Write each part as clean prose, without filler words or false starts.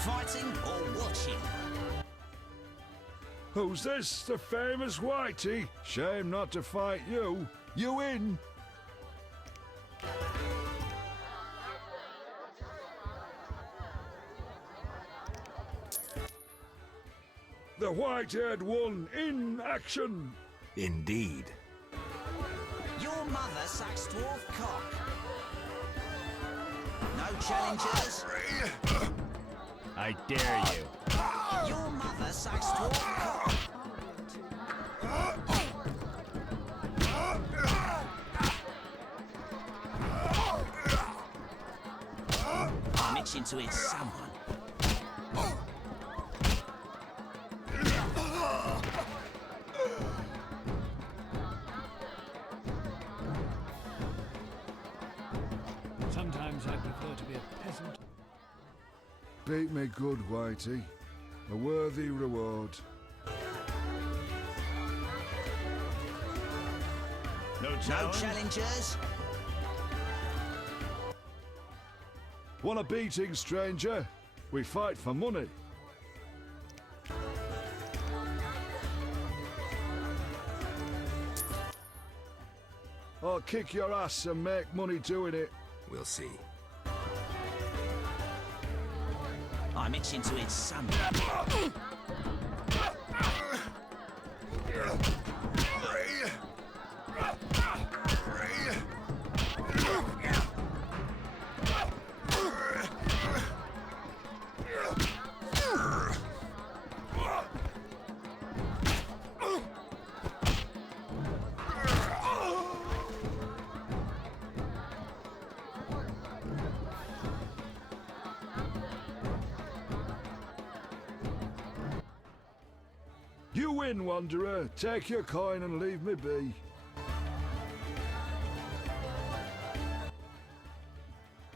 Fighting or watching? Who's this? The famous Whitey? Shame not to fight you. You in? The white-haired one in action. Indeed. Your mother sucks dwarf cock. No challengers? I dare you. Your mother sucks dwarf cock. I'm itching to hit someone. Sometimes I prefer to be a peasant. Beat me good, Whitey. A worthy reward. No No challenge? challengers? Want a beating, stranger? We fight for money. I'll kick your ass and make money doing it. We'll see. I'm itching to hit someone. You win, Wanderer. Take your coin and leave me be.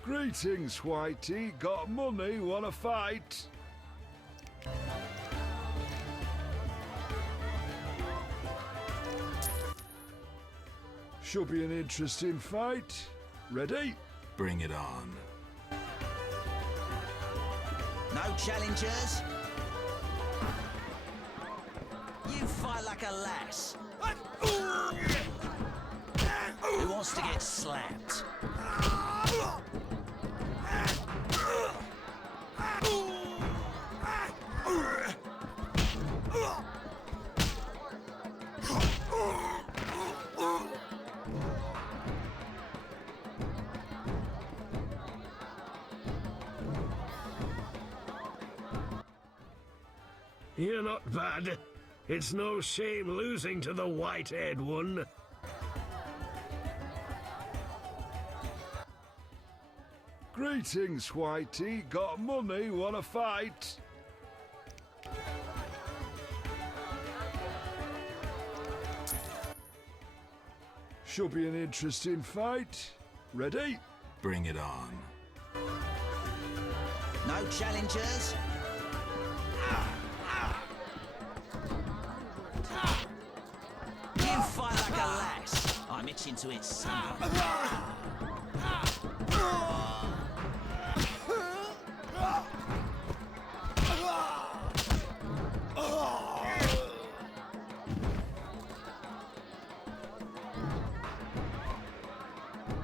Greetings, Whitey. Got money, wanna fight? Should be an interesting fight. Ready? Bring it on. No challengers? You fight like a lass. Who wants to get slapped? You're not bad. It's no shame losing to the white-haired one. Greetings, Whitey. Got money, wanna fight? Should be an interesting fight. Ready? Bring it on. No challengers? You fight like a lass. I'm itching to hit someone.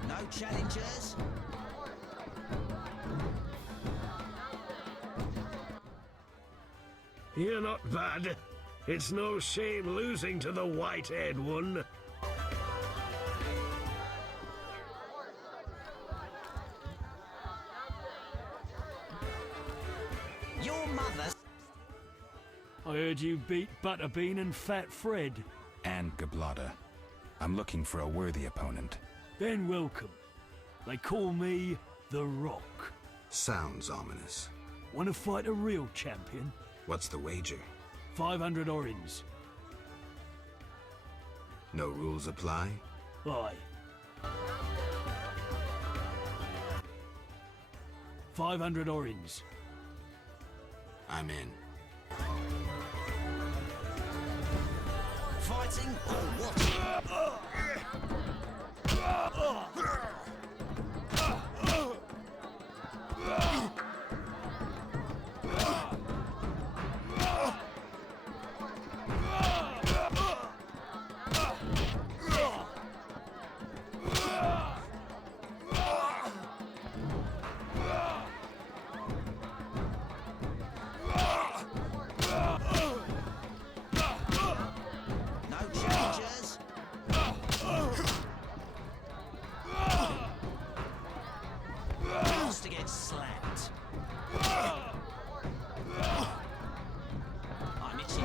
No challengers? You're not bad. It's no shame losing to the white-haired one. Your mother... I heard you beat Butterbean and Fat Fred. And Gablada. I'm looking for a worthy opponent. Then welcome. They call me The Rock. Sounds ominous. Want to fight a real champion? What's the wager? 500 orins. No rules apply? Aye. 500 orins. I'm in. Fighting or watching?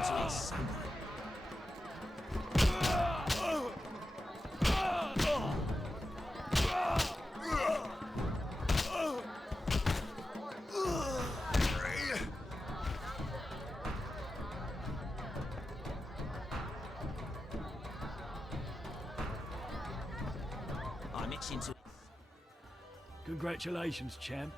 into it somewhere. I'm itching to... Congratulations, champ.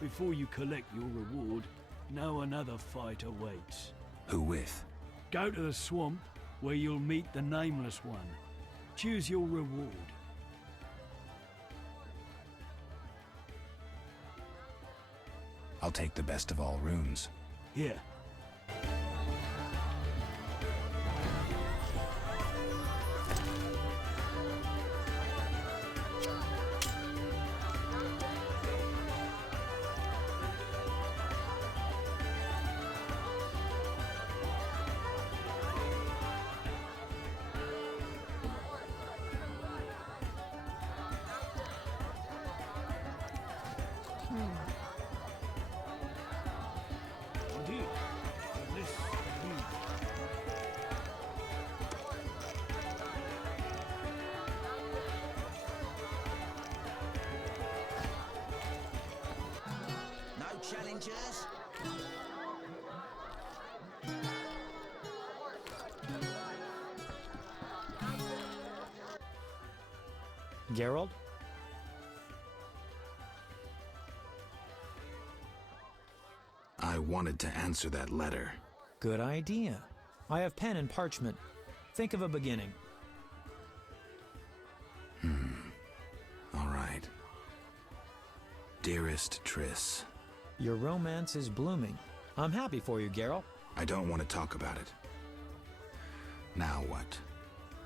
Before you collect your reward, know another fight awaits. Who with? Go to the swamp, where you'll meet the Nameless One. Choose your reward. I'll take the best of all runes. Here. Indeed. This indeed. No challengers? Geralt? I wanted to answer that letter. Good idea. I have pen and parchment. Think of a beginning. All right. Dearest Triss, Your romance is blooming. I'm happy for you, Geralt. I don't want to talk about it. Now what?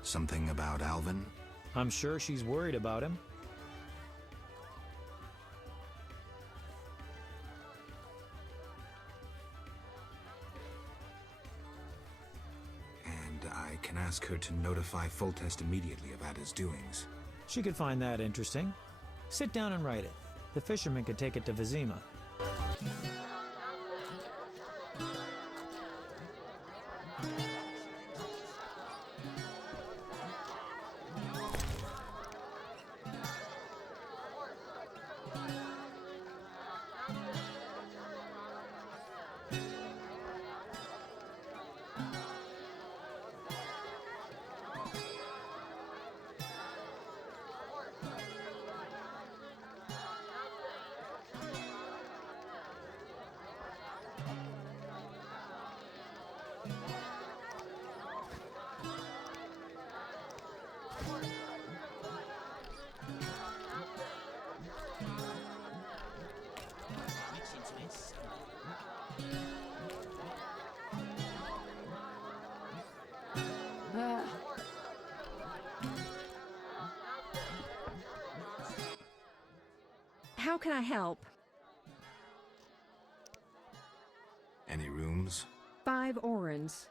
Something about Alvin? I'm sure she's worried about him. And I can ask her to notify Foltest immediately of Ada's doings. She could find that interesting. Sit down and write it. The fisherman could take it to Vizima. I'm itching to it somewhere. How can I help? Any rooms? 5 orens.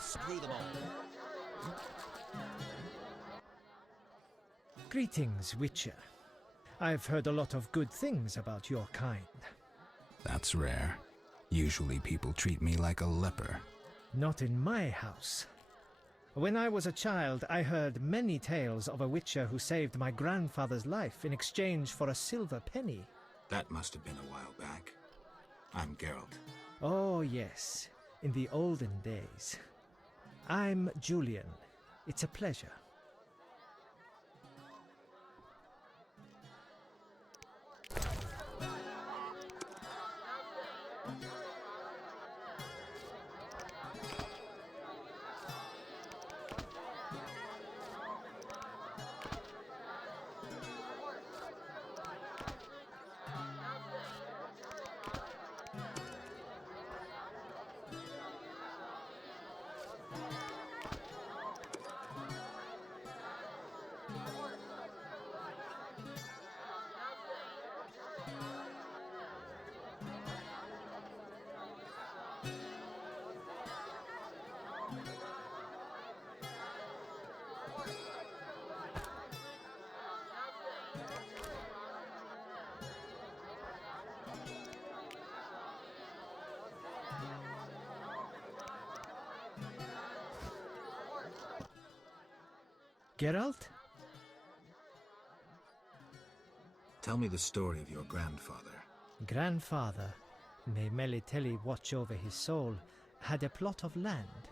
Screw them all. Greetings, Witcher. I've heard a lot of good things about your kind. That's rare. Usually people treat me like a leper. Not in my house. When I was a child, I heard many tales of a Witcher who saved my grandfather's life in exchange for a silver penny. That must have been a while back. I'm Geralt. Oh, yes, in the olden days. I'm Julian. It's a pleasure. Geralt? Tell me the story of your grandfather. Grandfather, may Melitele watch over his soul, had a plot of land.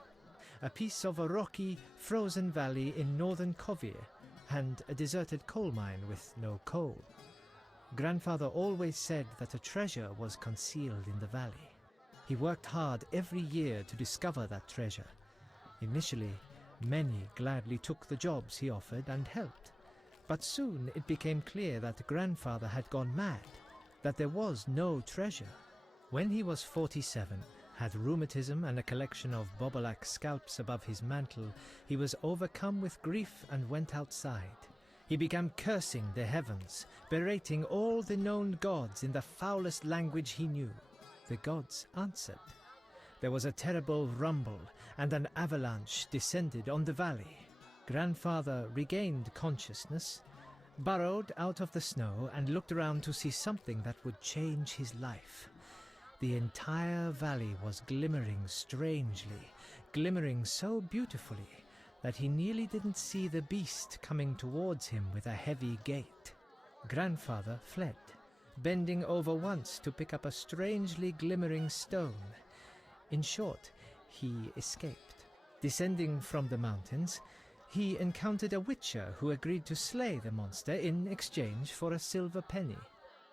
A piece of a rocky, frozen valley in northern Kovir, and a deserted coal mine with no coal. Grandfather always said that a treasure was concealed in the valley. He worked hard every year to discover that treasure. Initially, many gladly took the jobs he offered and helped. But soon it became clear that grandfather had gone mad, that there was no treasure. When he was 47, had rheumatism and a collection of Bobolak scalps above his mantle, he was overcome with grief and went outside. He began cursing the heavens, berating all the known gods in the foulest language he knew. The gods answered. There was a terrible rumble, and an avalanche descended on the valley. Grandfather regained consciousness, burrowed out of the snow, and looked around to see something that would change his life. The entire valley was glimmering strangely, glimmering so beautifully that he nearly didn't see the beast coming towards him with a heavy gait. Grandfather fled, bending over once to pick up a strangely glimmering stone. In short, he escaped. Descending from the mountains, he encountered a witcher who agreed to slay the monster in exchange for a silver penny.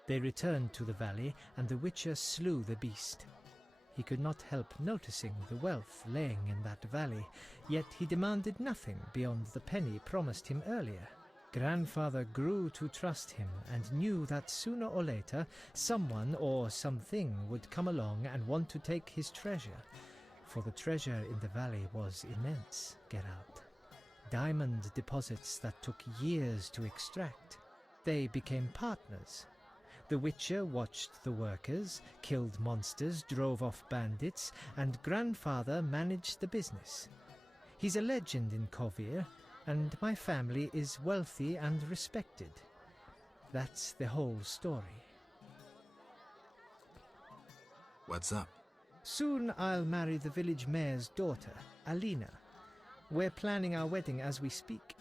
They returned to the valley, and the witcher slew the beast. He could not help noticing the wealth laying in that valley, yet he demanded nothing beyond the penny promised him earlier. Grandfather grew to trust him and knew that sooner or later someone or something would come along and want to take his treasure, for the treasure in the valley was immense, Geralt. Diamond deposits that took years to extract. They became partners. The Witcher watched the workers, killed monsters, drove off bandits, and Grandfather managed the business. He's a legend in Kovir, and my family is wealthy and respected. That's the whole story. What's up? Soon I'll marry the village mayor's daughter, Alina. We're planning our wedding as we speak.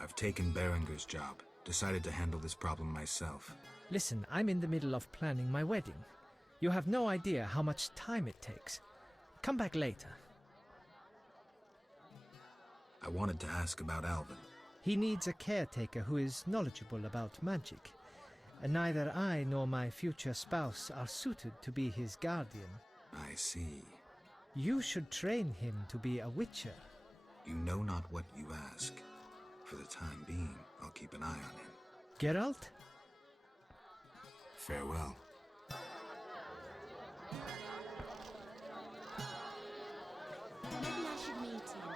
I've taken Berenger's job. Decided to handle this problem myself. Listen, I'm in the middle of planning my wedding. You have no idea how much time it takes. Come back later. I wanted to ask about Alvin. He needs a caretaker who is knowledgeable about magic. Neither I nor my future spouse are suited to be his guardian. I see. You should train him to be a witcher. You know not what you ask. For the time being, I'll keep an eye on him. Geralt? Farewell. Maybe I should meet him.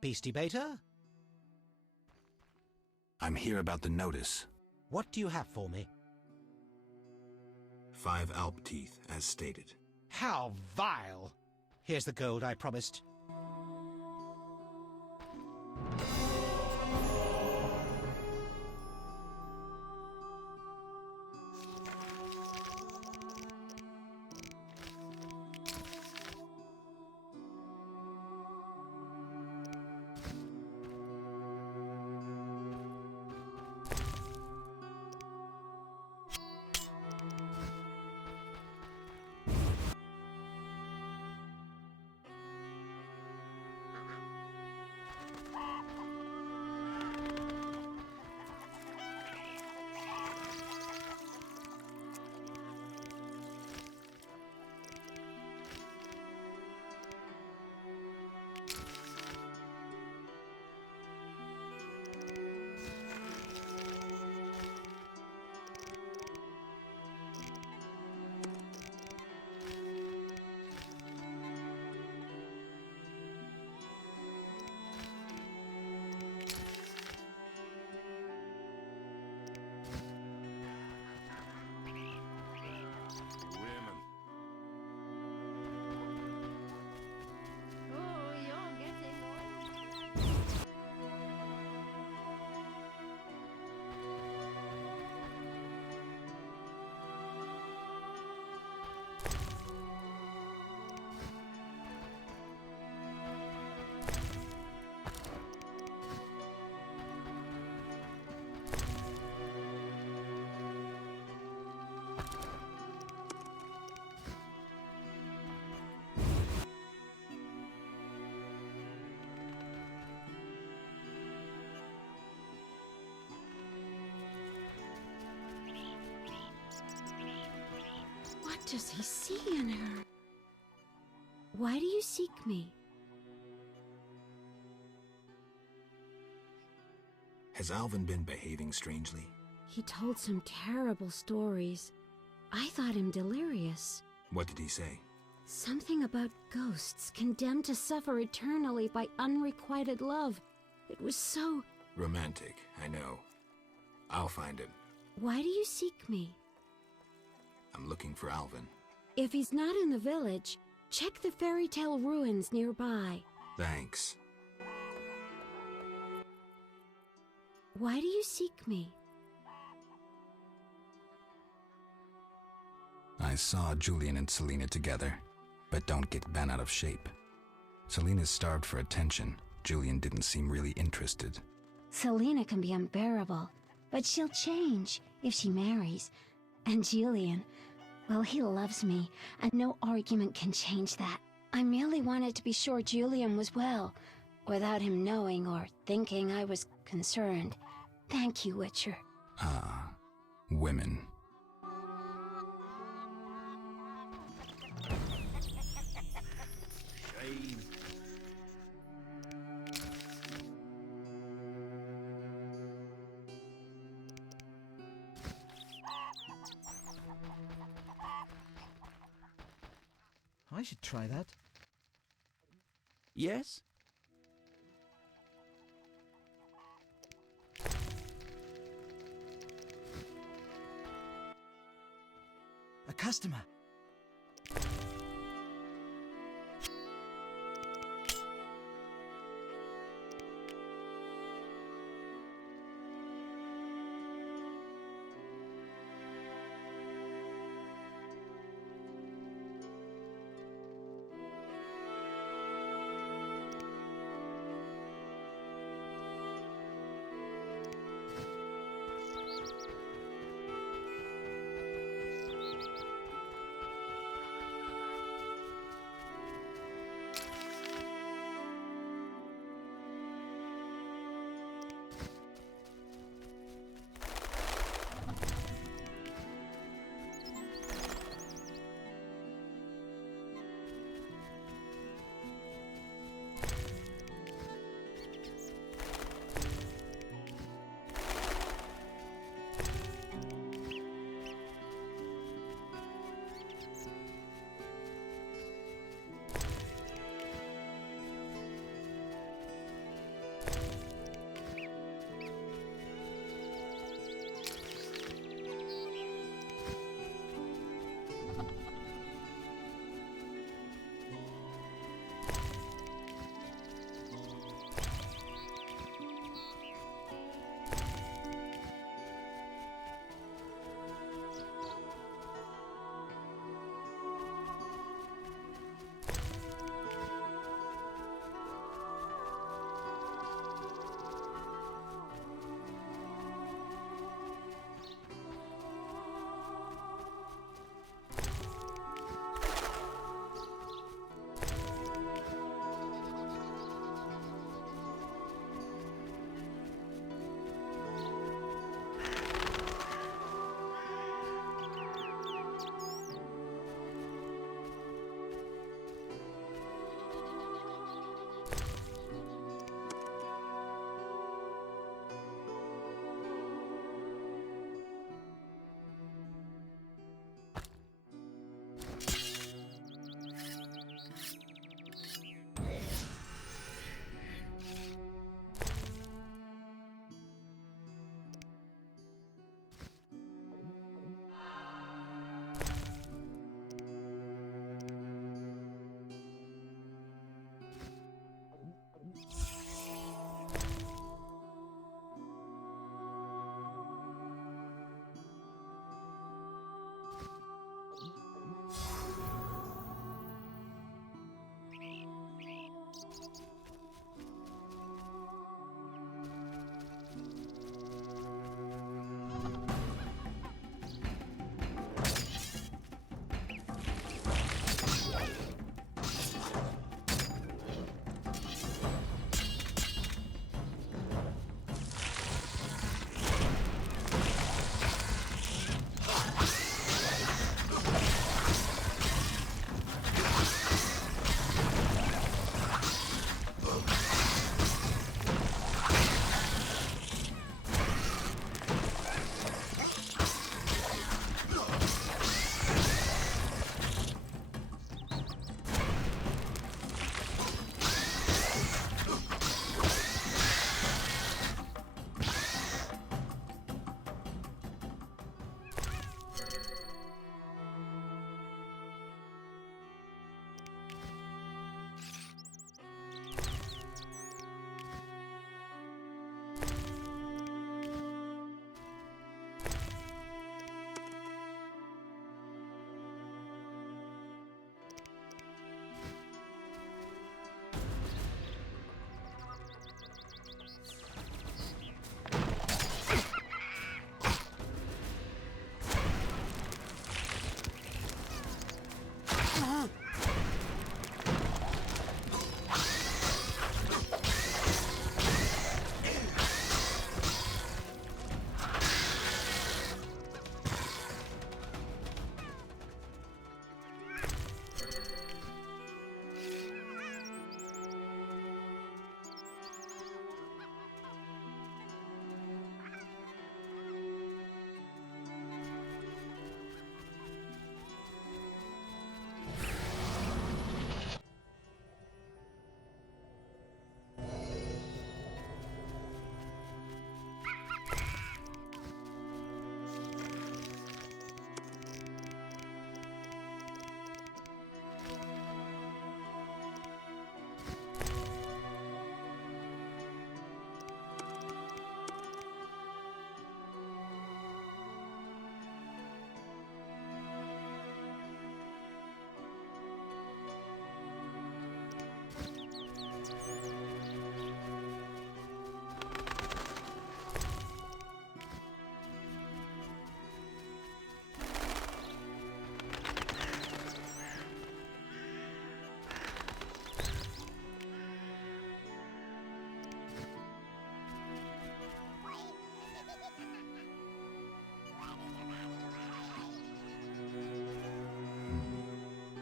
Beastie Beta? I'm here about the notice. What do you have for me? 5 Alp teeth, as stated. How vile! Here's the gold I promised. What does he see in her? Why do you seek me? Has Alvin been behaving strangely? He told some terrible stories. I thought him delirious. What did he say? Something about ghosts condemned to suffer eternally by unrequited love. It was so... Romantic, I know. I'll find him. Why do you seek me? I'm looking for Alvin. If he's not in the village, check the fairy tale ruins nearby. Thanks. Why do you seek me? I saw Julian and Selena together, but don't get bent out of shape. Selena's starved for attention. Julian didn't seem really interested. Selena can be unbearable, but she'll change if she marries. And Julian, Well, he loves me, and no argument can change that. I merely wanted to be sure Julian was well, without him knowing or thinking I was concerned. Thank you, Witcher. Ah, women. I should try that. Yes? A customer.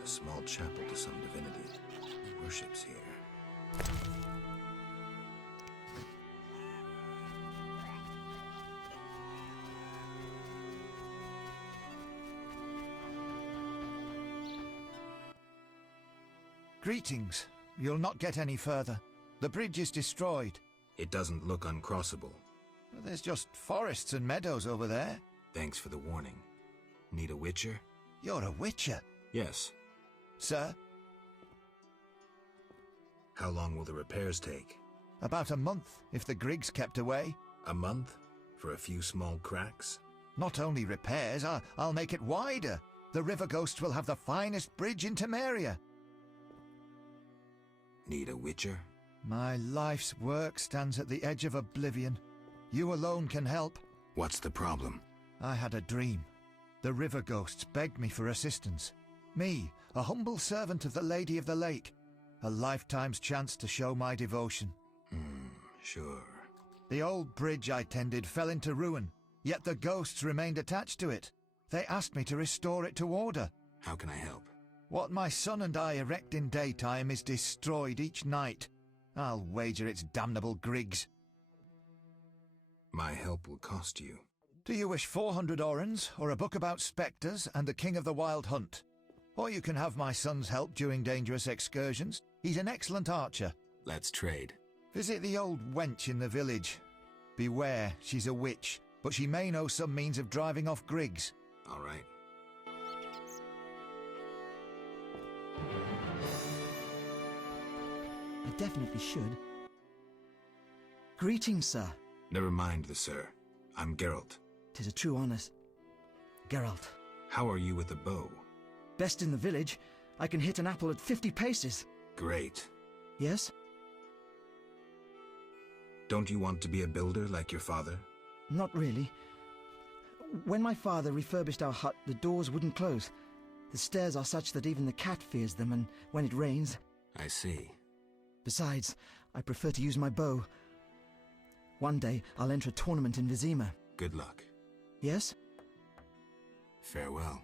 small chapel to some divinity. He worships here. Greetings. You'll not get any further. The bridge is destroyed. It doesn't look uncrossable. There's just forests and meadows over there. Thanks for the warning. Need a witcher? You're a witcher? Yes. Sir? How long will the repairs take? About a month, if the Griggs kept away. A month? For a few small cracks? Not only repairs, I'll make it wider. The River Ghosts will have the finest bridge in Temeria. Need a witcher? My life's work stands at the edge of oblivion. You alone can help. What's the problem? I had a dream. The River Ghosts begged me for assistance. Me, a humble servant of the Lady of the Lake. A lifetime's chance to show my devotion. Sure. The old bridge I tended fell into ruin, yet the ghosts remained attached to it. They asked me to restore it to order. How can I help? What my son and I erect in daytime is destroyed each night. I'll wager it's damnable Griggs. My help will cost you. Do you wish 400 orens, or a book about spectres and the King of the Wild Hunt? Or you can have my son's help during dangerous excursions. He's an excellent archer. Let's trade. Visit the old wench in the village. Beware, she's a witch, but she may know some means of driving off Griggs. All right. I definitely should. Greetings, sir. Never mind the sir. I'm Geralt. 'Tis a true honour. Geralt. How are you with the bow? Best in the village. I can hit an apple at 50 paces. Great. Yes? Don't you want to be a builder like your father? Not really. When my father refurbished our hut, the doors wouldn't close. The stairs are such that even the cat fears them, and when it rains... I see. Besides, I prefer to use my bow. One day, I'll enter a tournament in Vizima. Good luck. Yes? Farewell.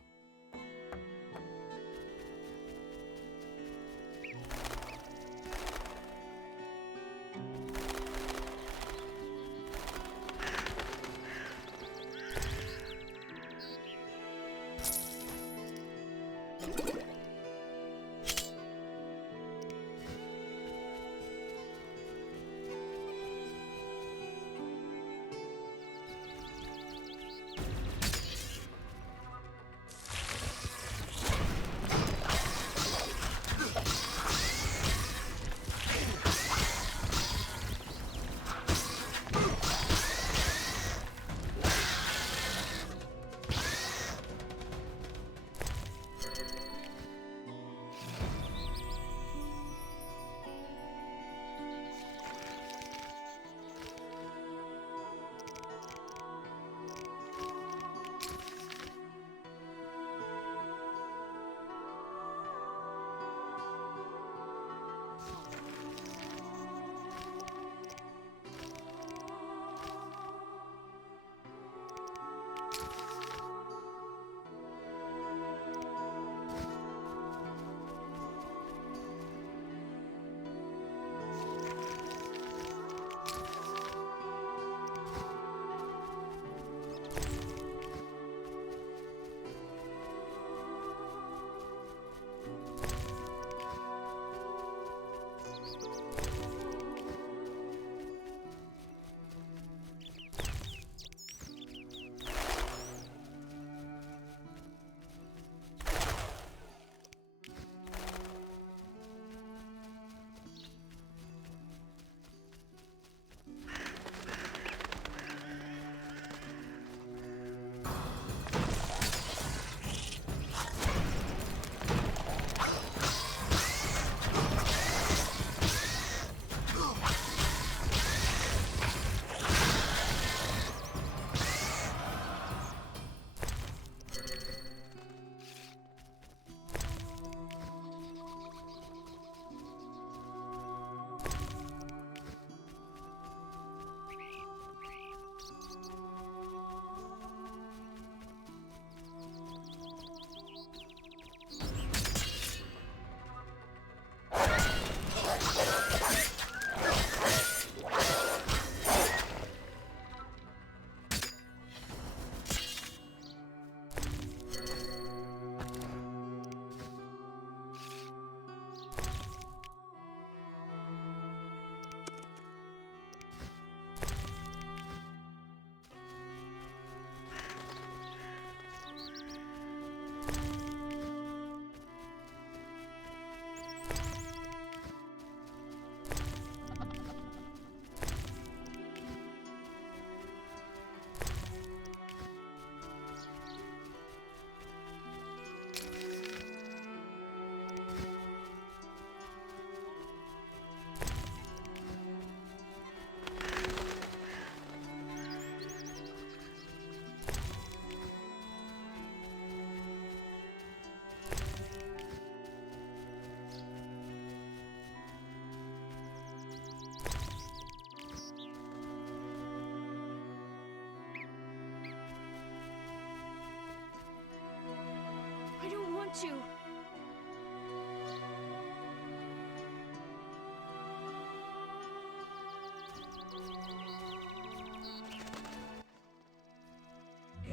to.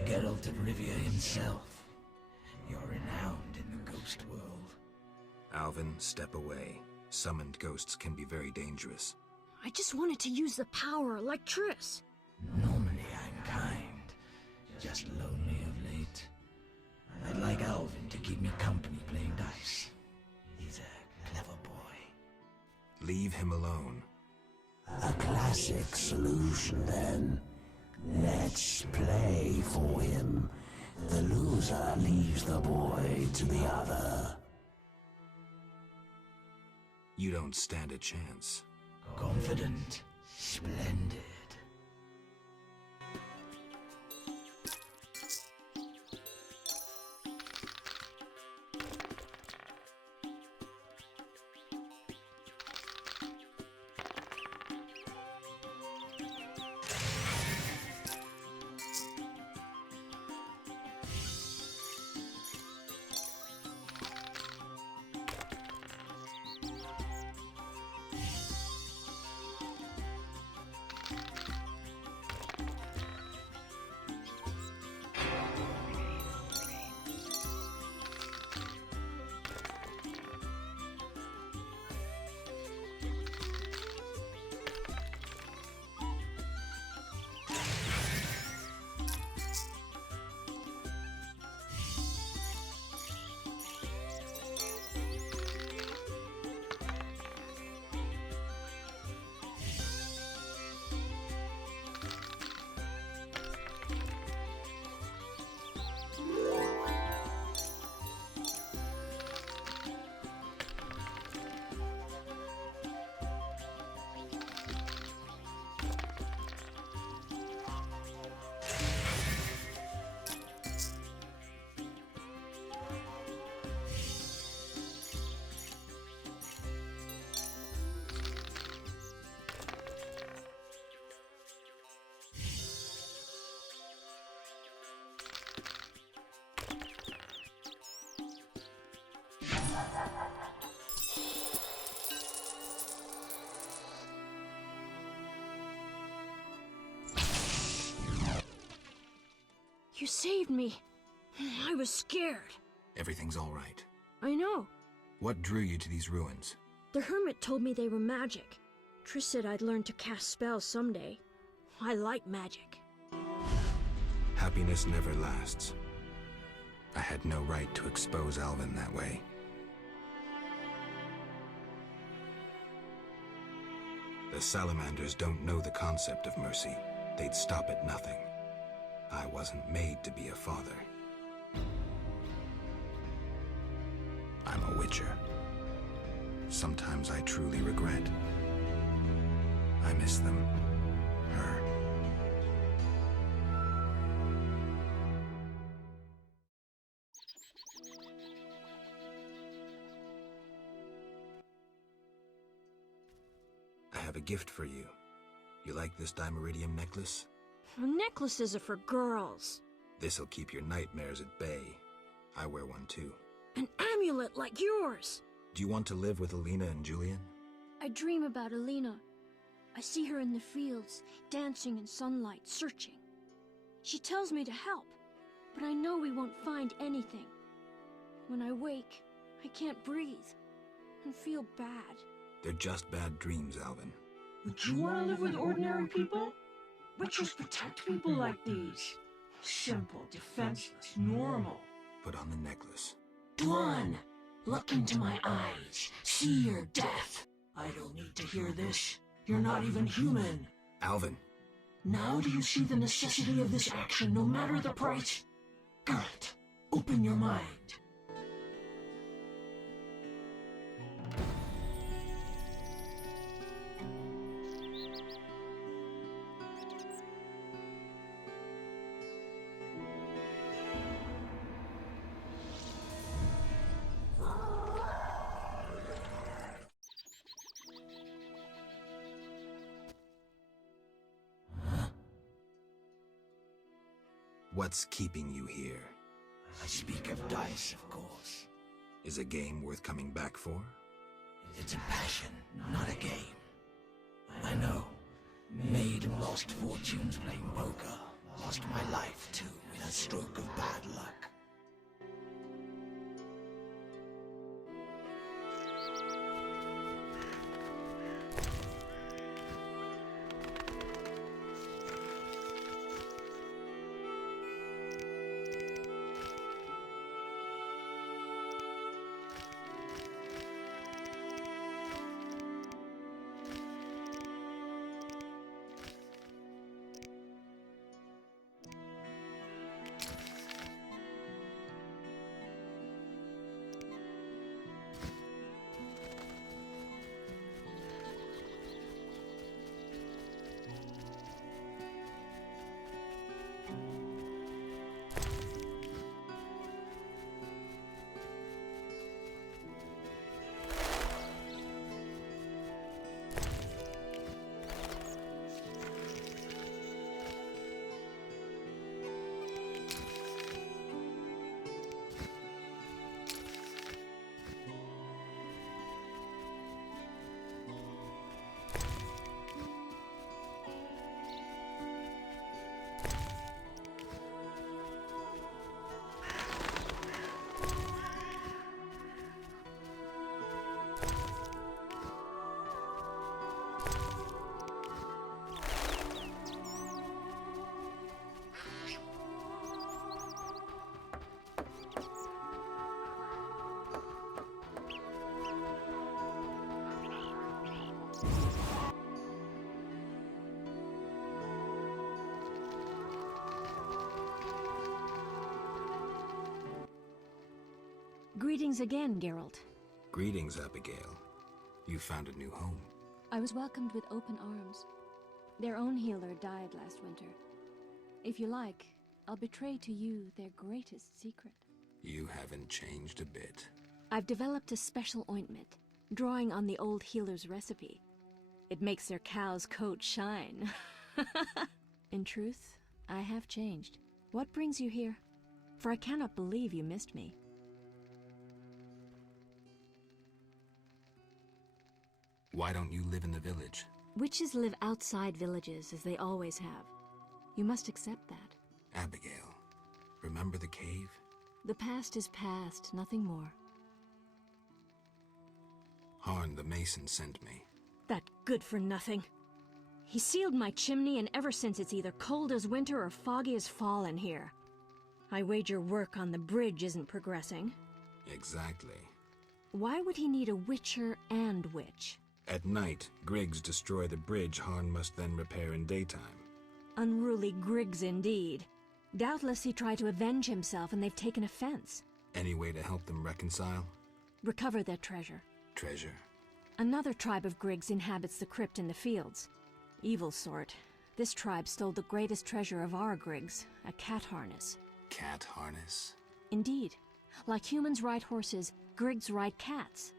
Geralt of Rivia himself. You're renowned in the ghost world. Alvin, step away. Summoned ghosts can be very dangerous. I just wanted to use the power like Triss. Normally I'm kind, just lonely of late. I'd like Alvin to keep me company playing dice. He's a clever boy. Leave him alone. A classic solution, then. Let's play for him. The loser leaves the boy to the other. You don't stand a chance. Confident, splendid. You saved me. I was scared. Everything's all right. I know. What drew you to these ruins? The hermit told me they were magic. Triss said I'd learn to cast spells someday. I like magic. Happiness never lasts. I had no right to expose Alvin that way. The salamanders don't know the concept of mercy. They'd stop at nothing. I wasn't made to be a father. I'm a witcher. Sometimes I truly regret. I miss them. Her. I have a gift for you. You like this dimeridium necklace? Necklaces are for girls. This'll keep your nightmares at bay. I wear one too. An amulet like yours. Do you want to live with Alina and Julian? I dream about Alina. I see her in the fields, dancing in sunlight, searching. She tells me to help, but I know we won't find anything. When I wake, I can't breathe and feel bad. They're just bad dreams, Alvin. Would you want to live with ordinary people? Witchers protect people like these. Simple, defenseless, normal. Put on the necklace. Dwan, look into my eyes. See your death. I don't need to hear this. You're not even human. Alvin. Now do you see the necessity of this action, no matter the price? Geralt, open your mind. What's keeping you here? I speak of dice, of course. Is a game worth coming back for? It's a passion, not a game. I know. Made and lost fortunes playing poker. Lost my life, too, in a stroke of bad luck. Greetings again, Geralt. Greetings, Abigail. You found a new home. I was welcomed with open arms. Their own healer died last winter. If you like, I'll betray to you their greatest secret. You haven't changed a bit. I've developed a special ointment, drawing on the old healer's recipe. It makes their cow's coat shine. In truth, I have changed. What brings you here? For I cannot believe you missed me. Why don't you live in the village? Witches live outside villages, as they always have. You must accept that. Abigail, remember the cave? The past is past, nothing more. Harn the mason sent me. That good-for-nothing. He sealed my chimney, and ever since it's either cold as winter or foggy as fall in here. I wager work on the bridge isn't progressing. Exactly. Why would he need a witcher and witch? At night, Griggs destroy the bridge Harn must then repair in daytime. Unruly Griggs indeed. Doubtless he tried to avenge himself, and they've taken offense. Any way to help them reconcile? Recover their treasure. Treasure? Another tribe of Griggs inhabits the crypt in the fields. Evil sort. This tribe stole the greatest treasure of our Griggs, a cat harness. Cat harness? Indeed. Like humans ride horses, Griggs ride cats.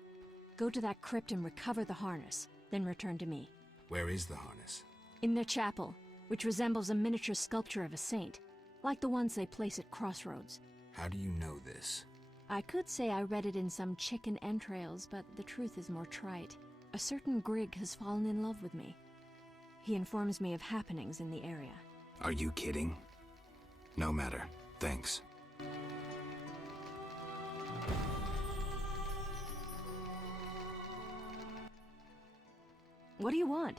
Go to that crypt and recover the harness, then return to me. Where is the harness? In their chapel, which resembles a miniature sculpture of a saint, like the ones they place at crossroads. How do you know this? I could say I read it in some chicken entrails, but the truth is more trite. A certain Grig has fallen in love with me. He informs me of happenings in the area. Are you kidding? No matter. Thanks. What do you want?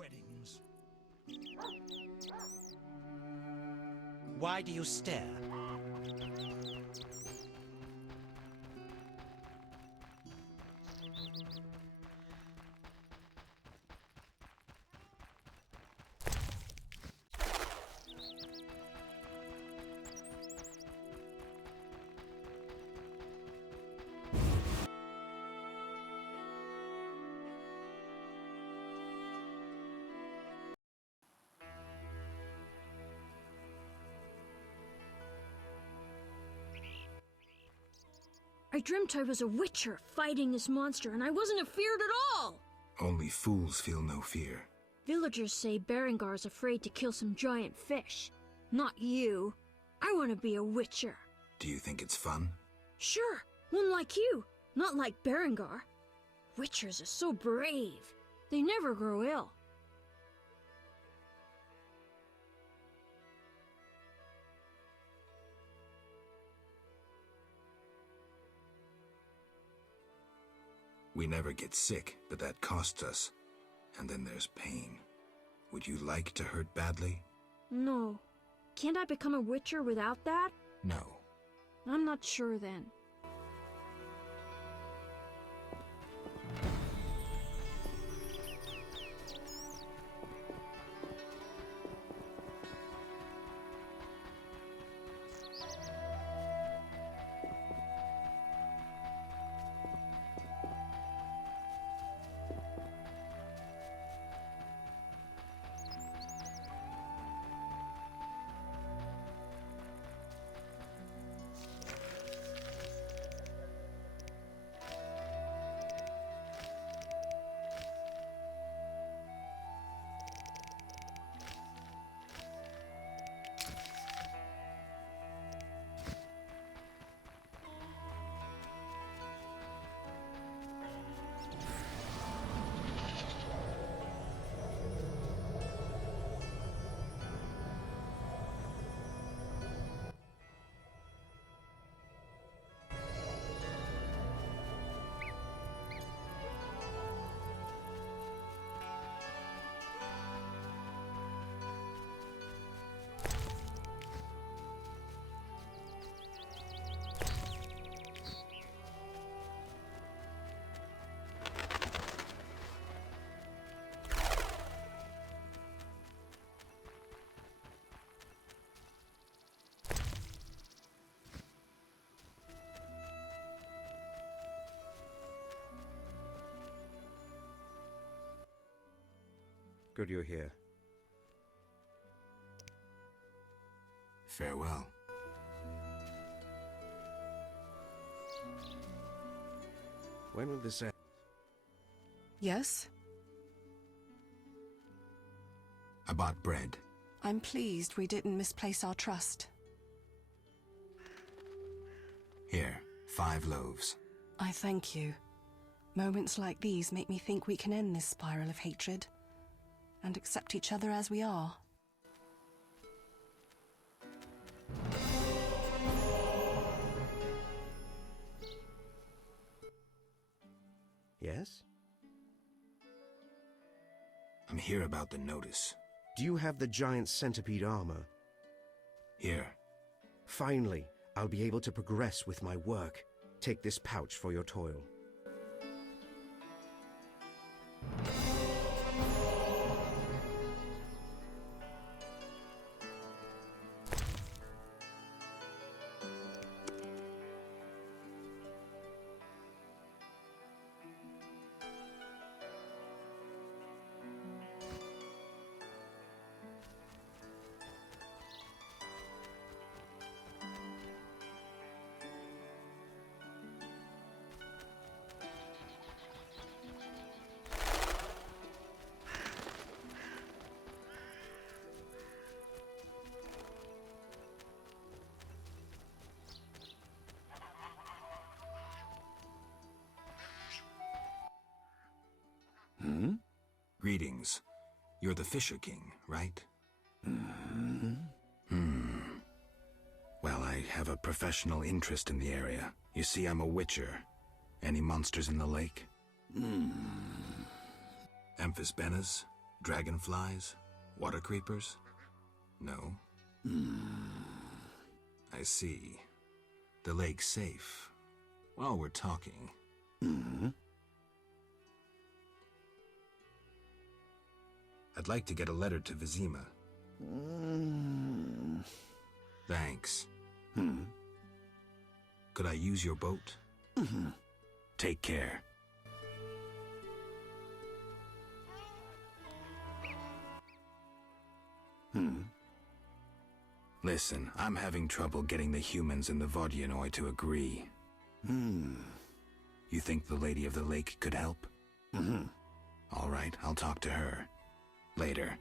weddings. Why do you stare? I dreamt I was a witcher fighting this monster, and I wasn't afeared at all! Only fools feel no fear. Villagers say Berengar's afraid to kill some giant fish. Not you. I want to be a witcher. Do you think it's fun? Sure, one like you, not like Berengar. Witchers are so brave. They never grow ill. We never get sick, but that costs us. And then there's pain. Would you like to hurt badly? No. Can't I become a witcher without that? No. I'm not sure then. Good you're here. Farewell. When will this end? Yes? I bought bread. I'm pleased we didn't misplace our trust. Here, 5 loaves. I thank you. Moments like these make me think we can end this spiral of hatred and accept each other as we are. Yes? I'm here about the notice. Do you have the giant centipede armor? Here. Finally, I'll be able to progress with my work. Take this pouch for your toil. Greetings. You're the Fisher King, right? Well, I have a professional interest in the area. You see, I'm a witcher. Any monsters in the lake? Amphisbenas? Dragonflies? Water creepers? No? I see. The lake's safe. While we're talking. I'd like to get a letter to Vizima. Thanks. Could I use your boat? Take care. Listen, I'm having trouble getting the humans in the Vodyanoi to agree. You think the Lady of the Lake could help? All right, I'll talk to her. Later.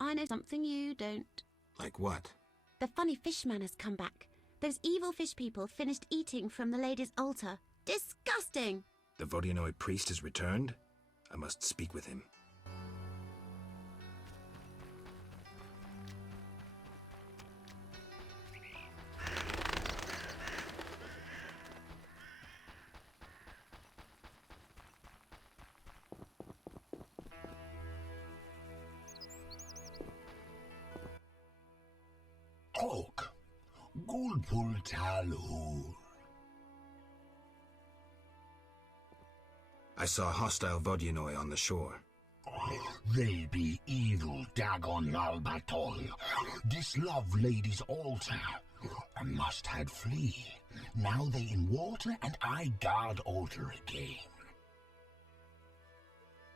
I know something you don't. Like what? The funny fishman has come back. Those evil fish people finished eating from the lady's altar. Disgusting! The Vodyanoi priest has returned? I must speak with him. Talk. Gulpul Talhur. I saw hostile Vodyanoi on the shore. They be evil Dagon Albatol. Dislove lady's altar. I must had flee. Now they in water and I guard altar again.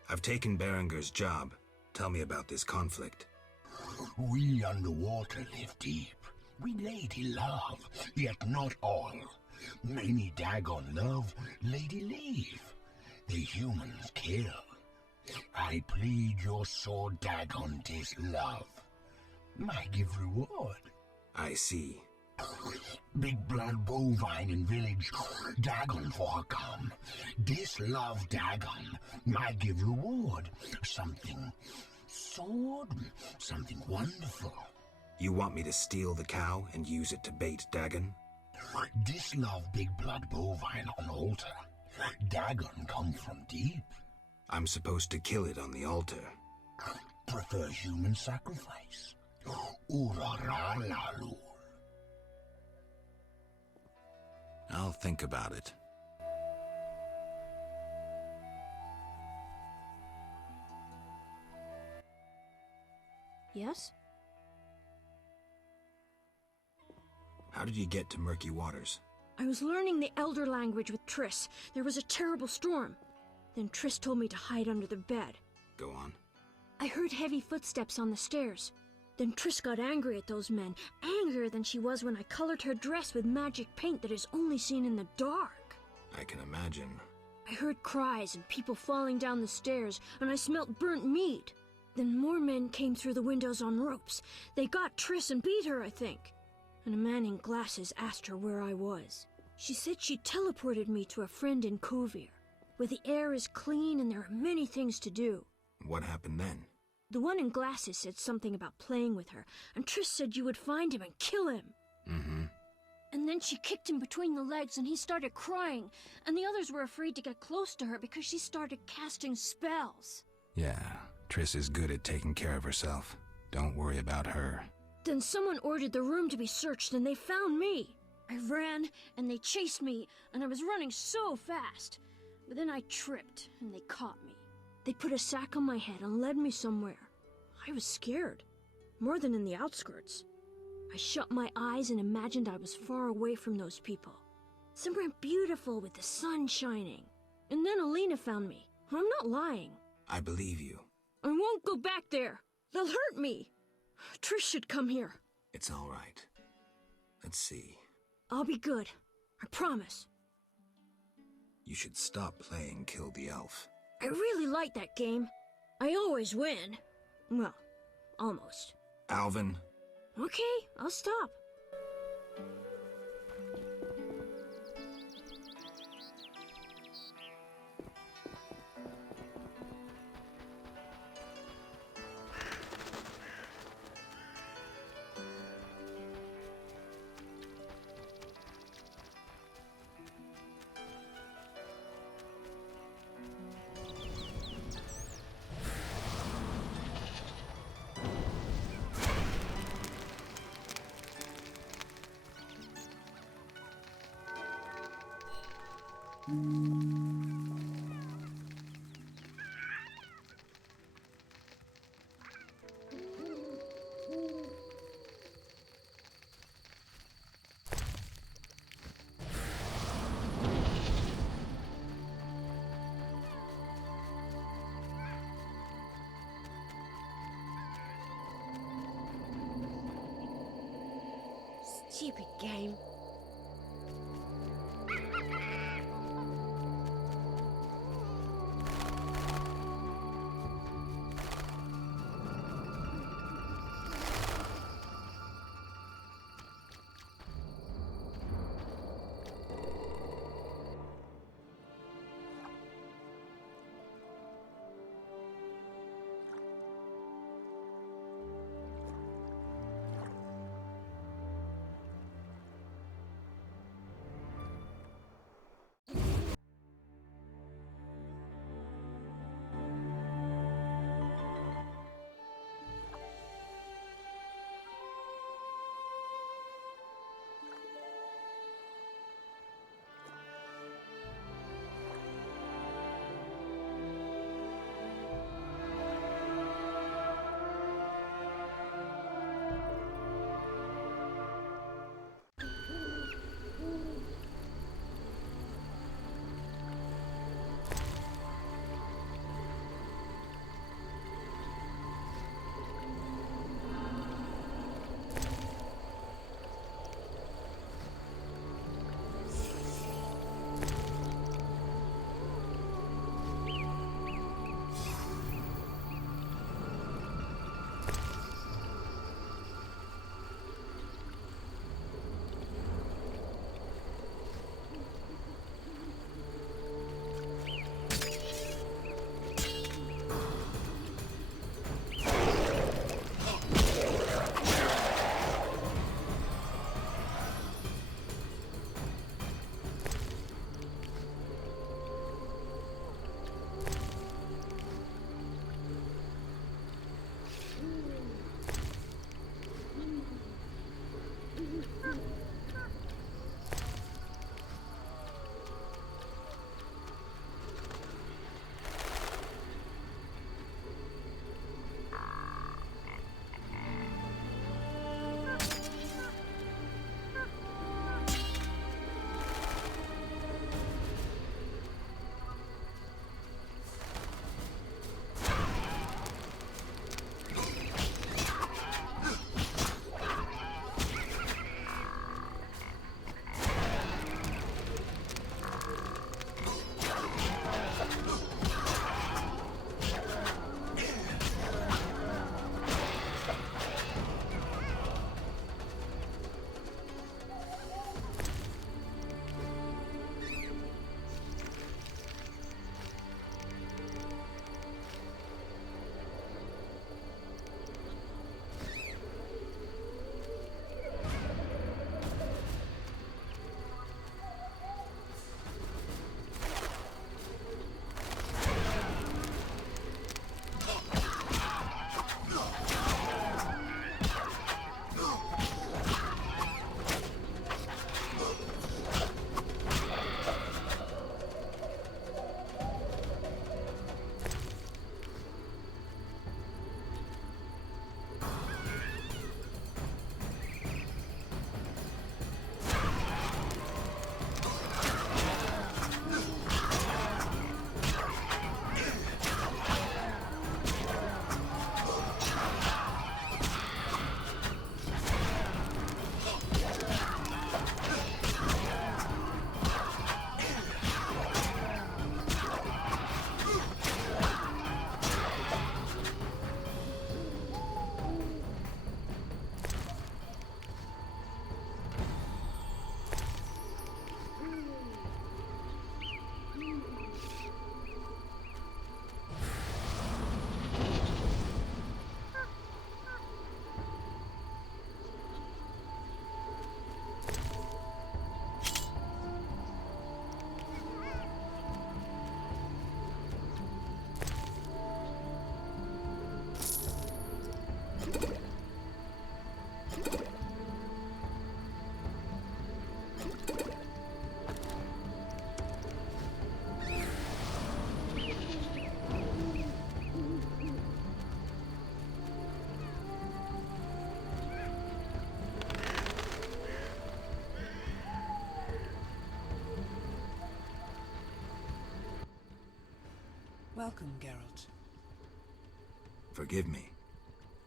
I've taken Berenger's job. Tell me about this conflict. We underwater live deep. We lady love, yet not all. Many Dagon love, lady leave. The humans kill. I plead your sword, Dagon, tis love. I give reward. I see. Big blood bovine in village, Dagon for her come. This love Dagon, I give reward. Something sword, something wonderful. You want me to steal the cow and use it to bait Dagon? This love big blood bovine on altar. Dagon come from deep. I'm supposed to kill it on the altar. Prefer human sacrifice. Uraralalu. I'll think about it. Yes? How did you get to murky waters? I was learning the Elder language with Triss. There was a terrible storm. Then Triss told me to hide under the bed. Go on. I heard heavy footsteps on the stairs. Then Triss got angry at those men, angrier than she was when I colored her dress with magic paint that is only seen in the dark. I can imagine. I heard cries and people falling down the stairs, and I smelt burnt meat. Then more men came through the windows on ropes. They got Triss and beat her, I think. And a man in glasses asked her where I was. She said she teleported me to a friend in Kovir, where the air is clean and there are many things to do. What happened then? The one in glasses said something about playing with her, and Triss said you would find him and kill him. And then she kicked him between the legs and he started crying, and the others were afraid to get close to her because she started casting spells. Yeah, Triss is good at taking care of herself. Don't worry about her. Then someone ordered the room to be searched and they found me. I ran and they chased me and I was running so fast. But then I tripped and they caught me. They put a sack on my head and led me somewhere. I was scared, more than in the outskirts. I shut my eyes and imagined I was far away from those people. Somewhere beautiful with the sun shining. And then Alina found me. I'm not lying. I believe you. I won't go back there. They'll hurt me. Trish should come here. It's all right. Let's see. I'll be good. I promise. You should stop playing Kill the Elf. I really like that game. I always win. Well, almost. Alvin? Okay, I'll stop. Stupid game. Welcome, Geralt. Forgive me.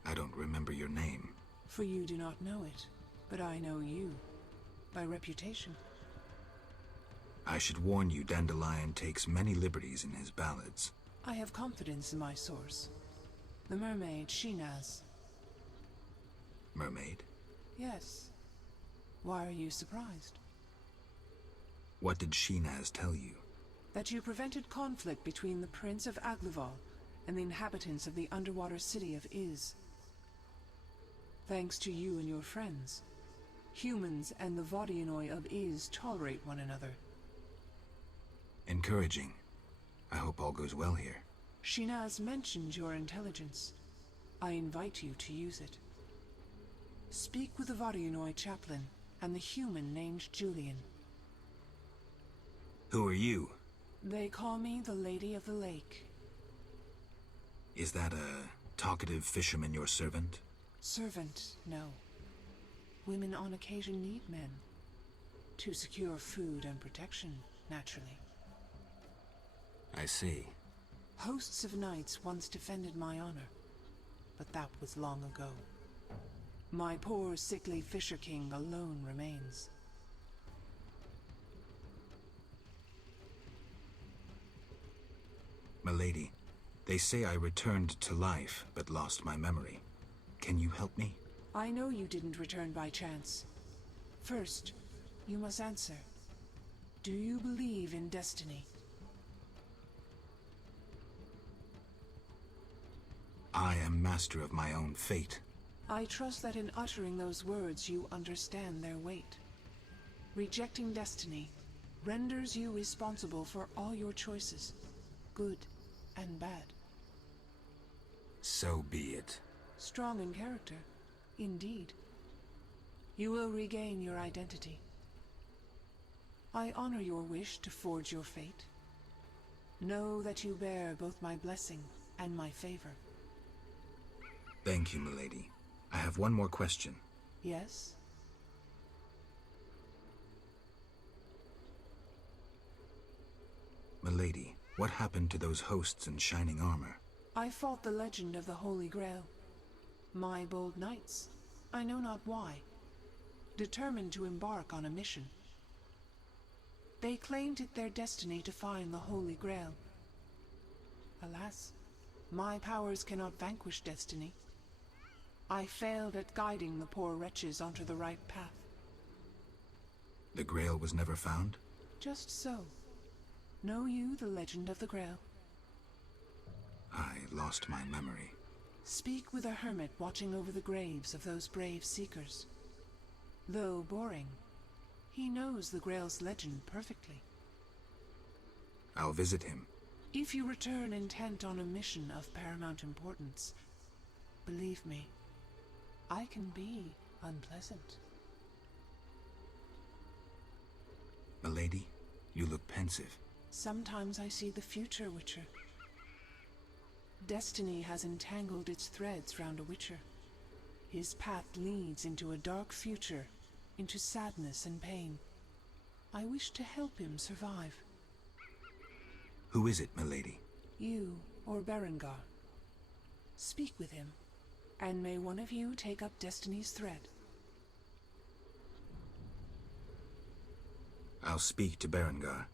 I don't remember your name. For you do not know it, but I know you. By reputation. I should warn you, Dandelion takes many liberties in his ballads. I have confidence in my source. The mermaid, Shinaz. Mermaid? Yes. Why are you surprised? What did Shinaz tell you? That you prevented conflict between the Prince of Aglaval and the inhabitants of the underwater city of Iz. Thanks to you and your friends, humans and the Vodianoi of Iz tolerate one another. Encouraging. I hope all goes well here. Shinaz mentioned your intelligence. I invite you to use it. Speak with the Vodianoi chaplain and the human named Julian. Who are you? They call me the Lady of the Lake. Is that a talkative fisherman your servant? Servant, no. Women on occasion need men. To secure food and protection, naturally. I see. Hosts of knights once defended my honor, but that was long ago. My poor, sickly Fisher King alone remains. Milady, they say I returned to life, but lost my memory. Can you help me? I know you didn't return by chance. First, you must answer. Do you believe in destiny? I am master of my own fate. I trust that in uttering those words you understand their weight. Rejecting destiny renders you responsible for all your choices, good and bad. So be it. Strong in character, indeed. You will regain your identity. I honor your wish to forge your fate. Know that you bear both my blessing and my favor. Thank you, milady. I have one more question. Yes? Milady, what happened to those hosts in shining armor? I fought the legend of the Holy Grail. My bold knights, I know not why, determined to embark on a mission. They claimed it their destiny to find the Holy Grail. Alas, my powers cannot vanquish destiny. I failed at guiding the poor wretches onto the right path. The Grail was never found? Just so. Know you the legend of the Grail? I lost my memory. Speak with a hermit watching over the graves of those brave seekers. Though boring, he knows the Grail's legend perfectly. I'll visit him. If you return intent on a mission of paramount importance, believe me, I can be unpleasant. Milady, you look pensive. Sometimes I see the future, Witcher. Destiny has entangled its threads round a Witcher. His path leads into a dark future, into sadness and pain. I wish to help him survive. Who is it, milady? You or Berengar. Speak with him, and may one of you take up Destiny's thread. I'll speak to Berengar.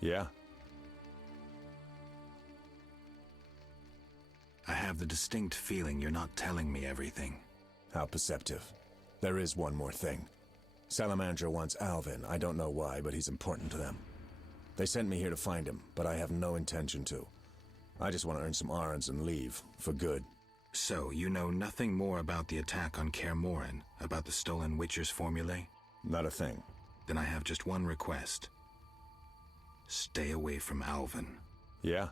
Yeah? I have the distinct feeling you're not telling me everything. How perceptive. There is one more thing. Salamandra wants Alvin. I don't know why, but he's important to them. They sent me here to find him, but I have no intention to. I just want to earn some Arons and leave, for good. So, you know nothing more about the attack on Kaer Morhen, about the stolen Witcher's formulae? Not a thing. Then I have just one request. Stay away from Alvin. Yeah?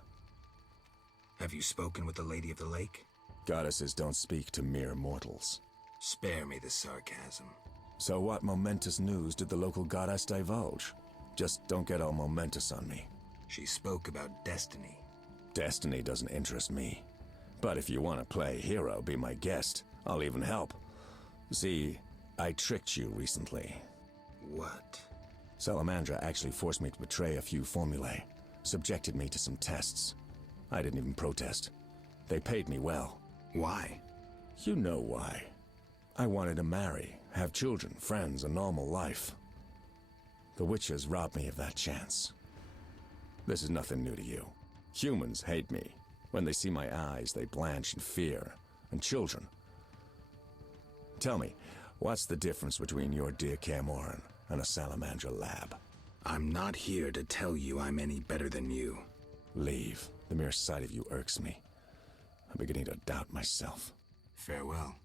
Have you spoken with the Lady of the Lake? Goddesses don't speak to mere mortals. Spare me the sarcasm. So what momentous news did the local goddess divulge? Just don't get all momentous on me. She spoke about destiny. Destiny doesn't interest me. But if you want to play hero, be my guest. I'll even help. See, I tricked you recently. What? Salamandra actually forced me to betray a few formulae. Subjected me to some tests. I didn't even protest. They paid me well. Why? You know why. I wanted to marry, have children, friends, a normal life. The Witchers robbed me of that chance. This is nothing new to you. Humans hate me. When they see my eyes, they blanch in fear. And children. Tell me, what's the difference between your dear Kaer Morhen and a Salamandra lab? I'm not here to tell you I'm any better than you. Leave. The mere sight of you irks me. I'm beginning to doubt myself. Farewell.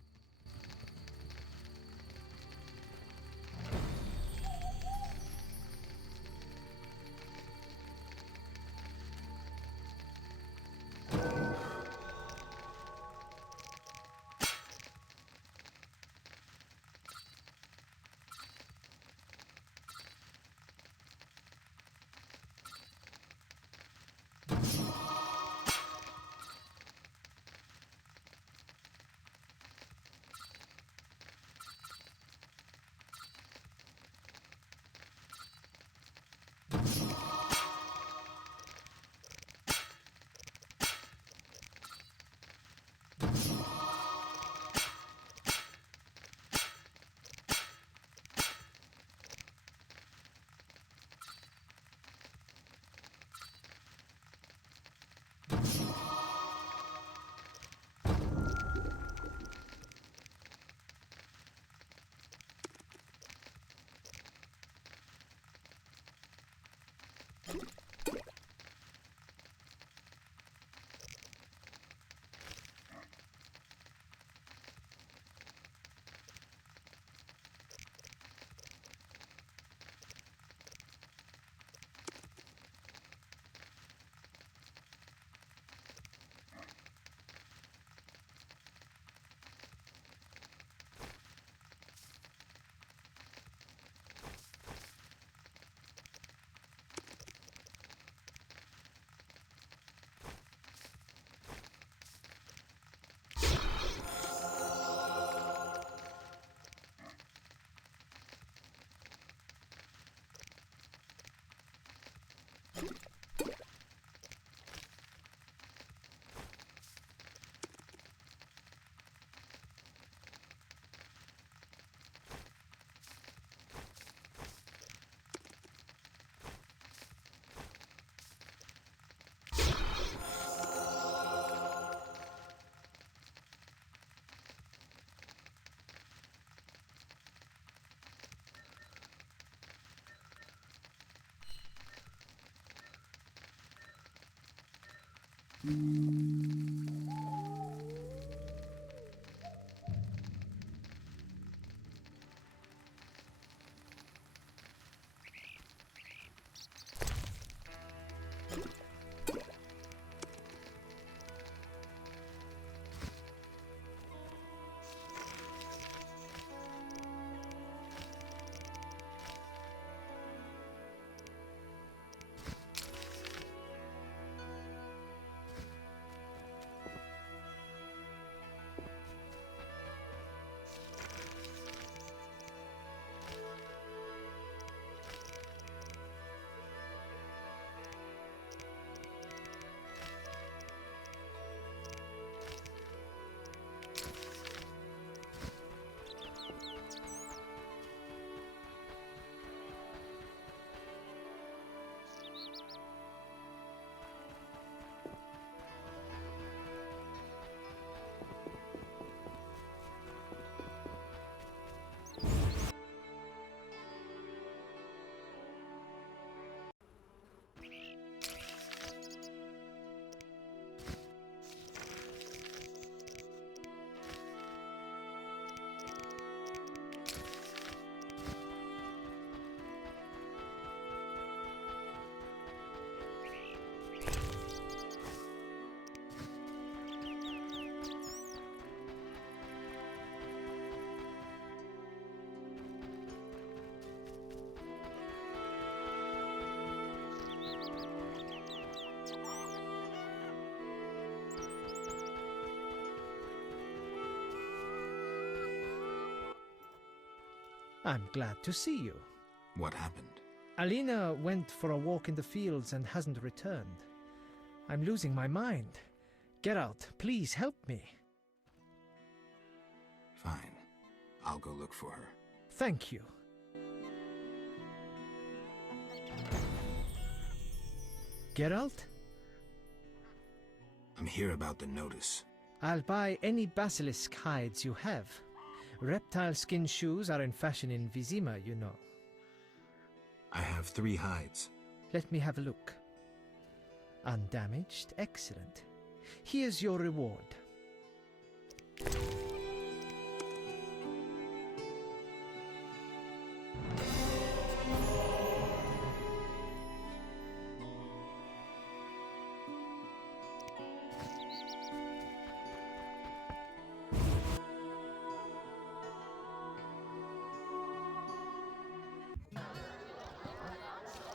I'm glad to see you. What happened? Alina went for a walk in the fields and hasn't returned. I'm losing my mind. Geralt, please help me. Fine. I'll go look for her. Thank you. Geralt? I'm here about the notice. I'll buy any basilisk hides you have. Reptile skin shoes are in fashion in Vizima, you know. I have 3 hides. Let me have a look. Undamaged? Excellent. Here's your reward.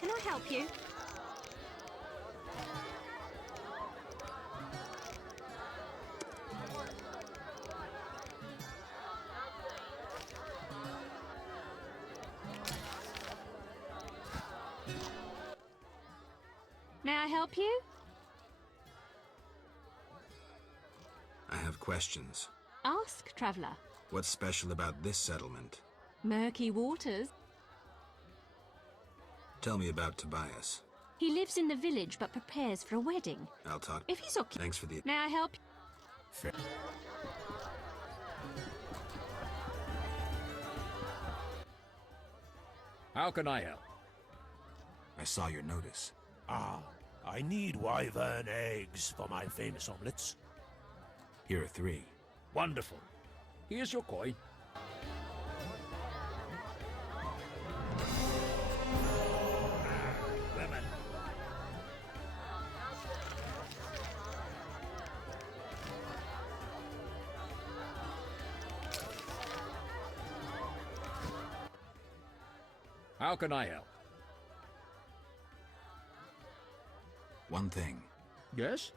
Can I help you? May I help you? I have questions. Ask, traveller. What's special about this settlement? Murky waters. Tell me about Tobias. He lives in the village but prepares for a wedding. I'll talk. If he's okay. Thanks for the... May I help you? Fair. How can I help? I saw your notice. Ah, I need wyvern eggs for my famous omelets. Here are 3. Wonderful. Here's your coin. Women. How can I help? One thing. Yes?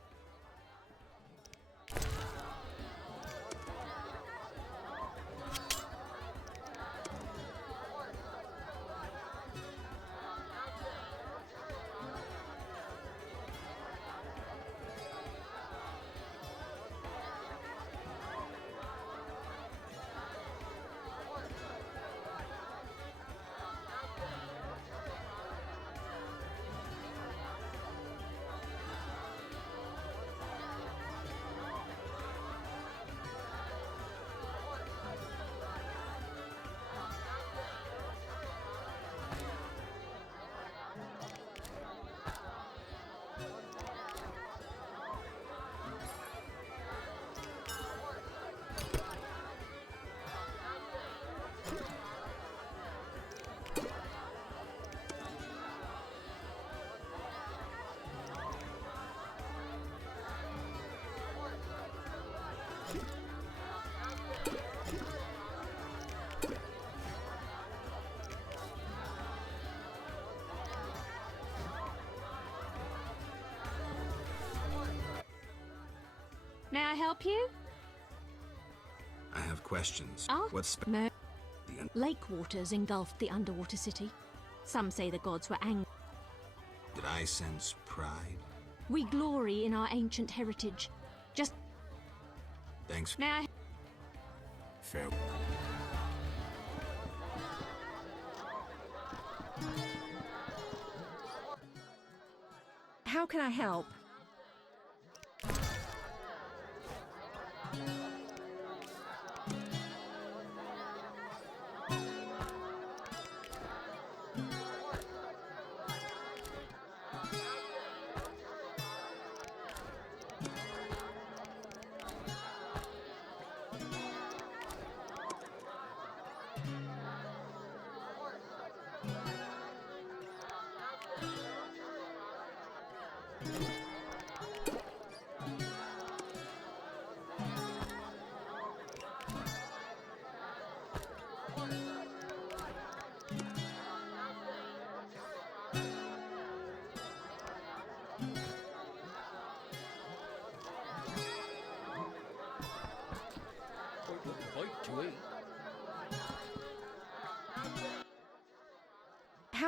May I help you? I have questions. Ah, What's lake waters engulfed the underwater city. Some say the gods were angry. Did I sense pride? We glory in our ancient heritage. Just... Thanks. May I... Fair. How can I help?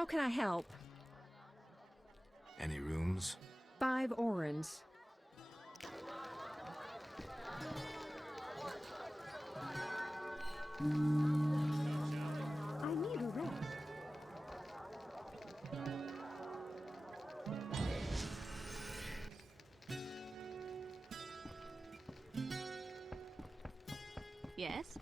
How can I help? Any rooms? 5 orans. I need a rest. Yes?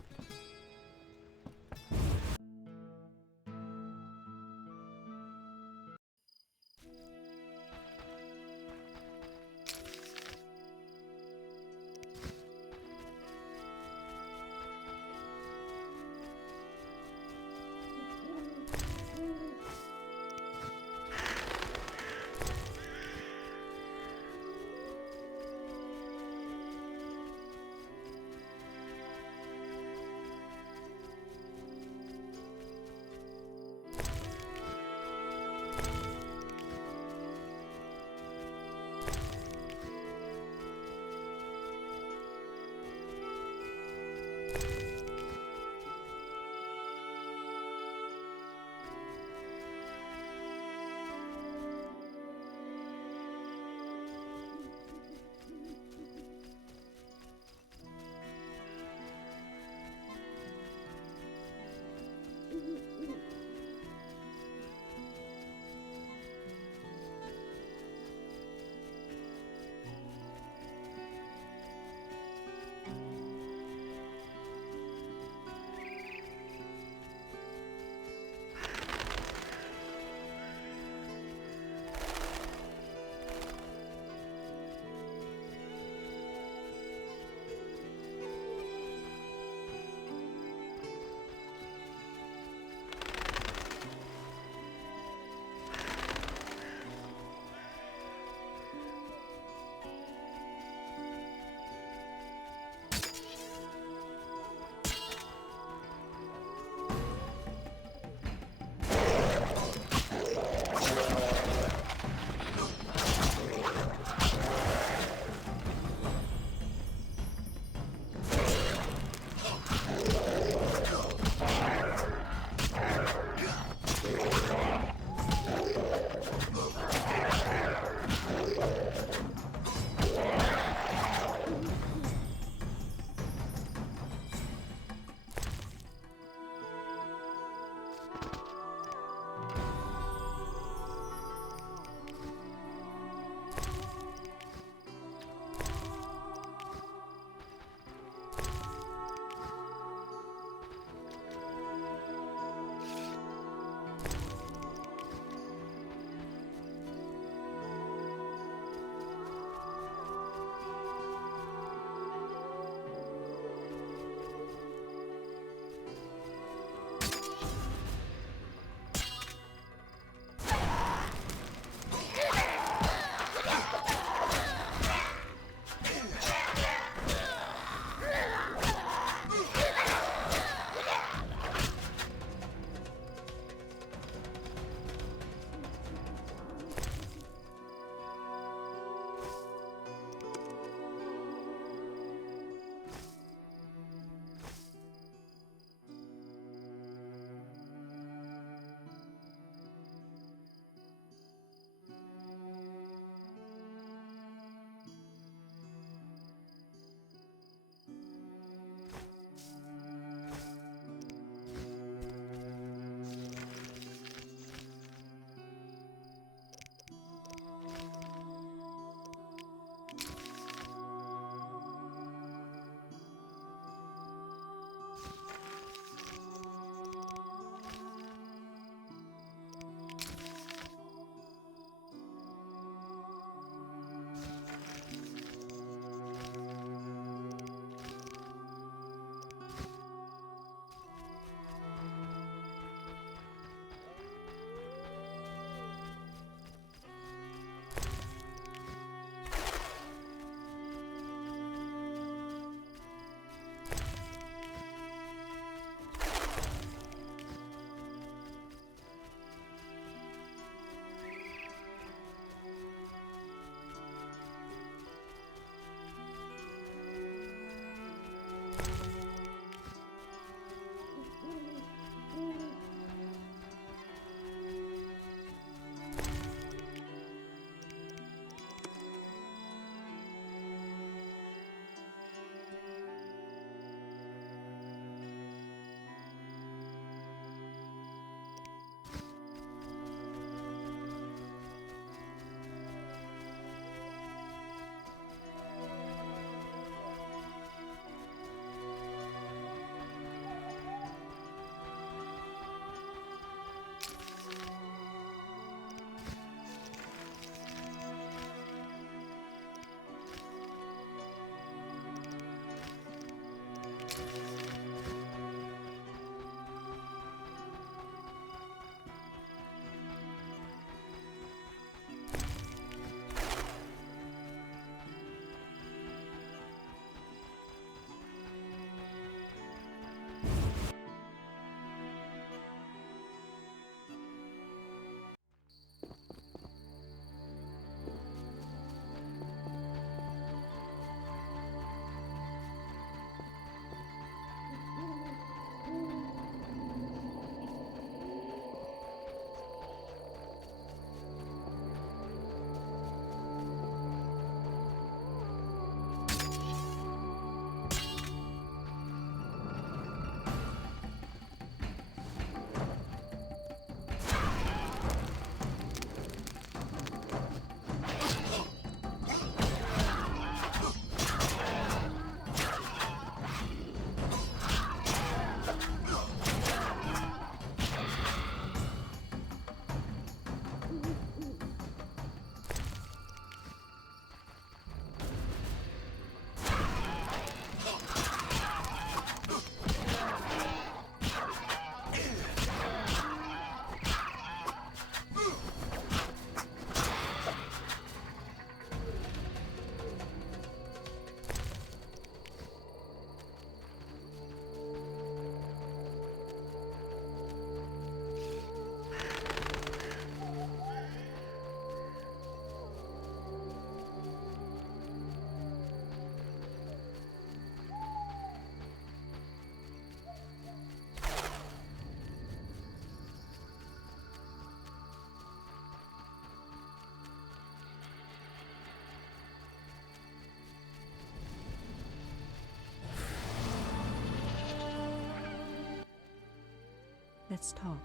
let's talk.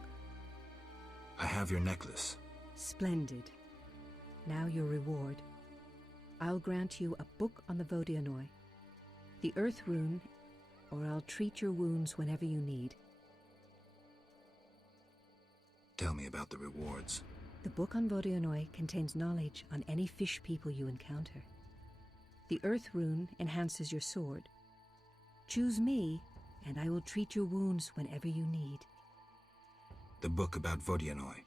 I have your necklace. Splendid. Now your reward. I'll grant you a book on the Vodyanoi, the Earth Rune, or I'll treat your wounds whenever you need. Tell me about the rewards. The book on Vodyanoi contains knowledge on any fish people you encounter. The Earth Rune enhances your sword. Choose me, and I will treat your wounds whenever you need. The book about Vodyanoi.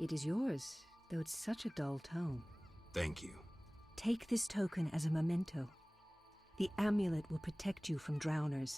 It is yours, though it's such a dull tome. Thank you. Take this token as a memento. The amulet will protect you from drowners.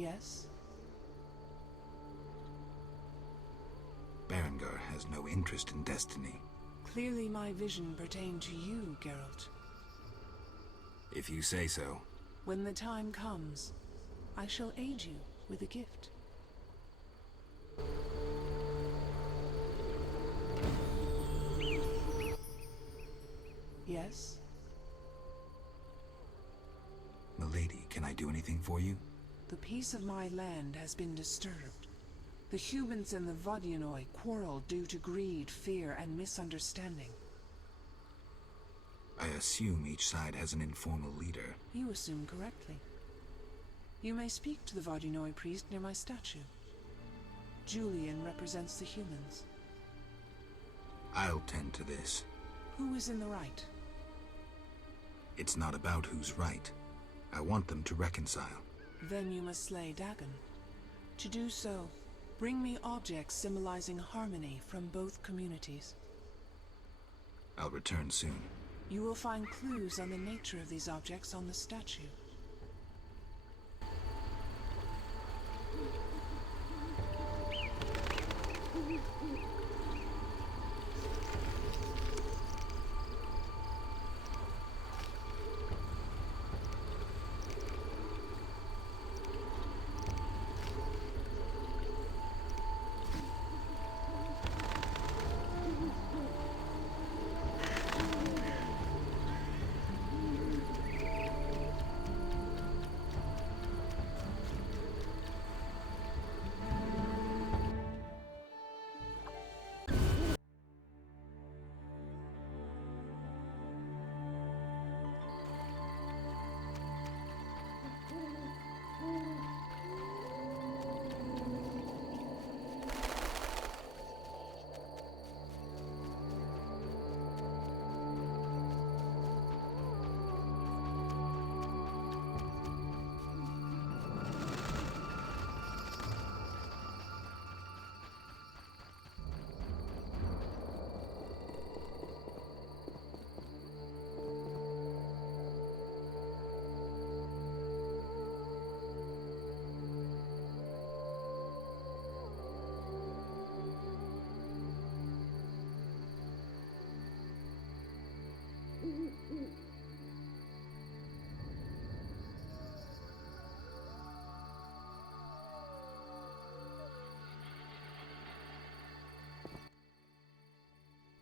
Yes? Berengar has no interest in destiny. Clearly my vision pertained to you, Geralt. If you say so. When the time comes, I shall aid you with a gift. Yes? Milady, can I do anything for you? The peace of my land has been disturbed. The humans and the Vodyanoi quarrel due to greed, fear, and misunderstanding. I assume each side has an informal leader. You assume correctly. You may speak to the Vodyanoi priest near my statue. Julian represents the humans. I'll tend to this. Who is in the right? It's not about who's right. I want them to reconcile. Then you must slay Dagon. To do so, bring me objects symbolizing harmony from both communities. I'll return soon. You will find clues on the nature of these objects on the statue.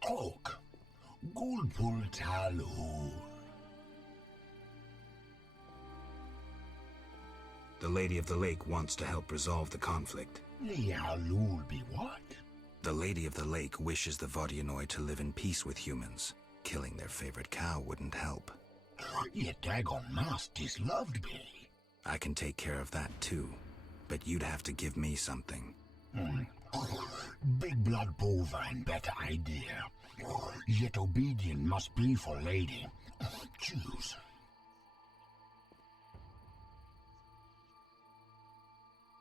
Oak. Gulpul Talu. The Lady of the Lake wants to help resolve the conflict. Lialul be what? The Lady of the Lake wishes the Vodyanoi to live in peace with humans. Killing their favorite cow wouldn't help. Yet dagon must is loved be. I can take care of that too, but you'd have to give me something. Big blood bovine better idea. Yet obedient must be for lady. Choose.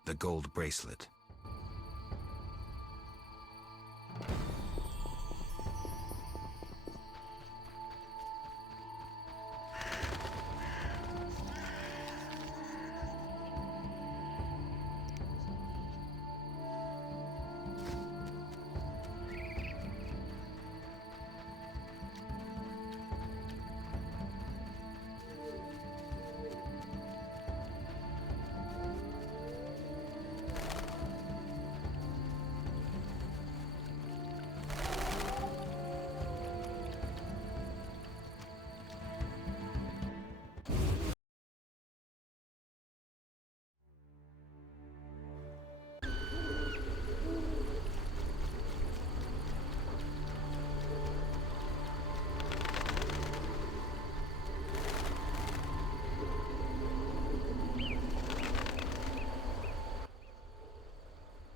The gold bracelet.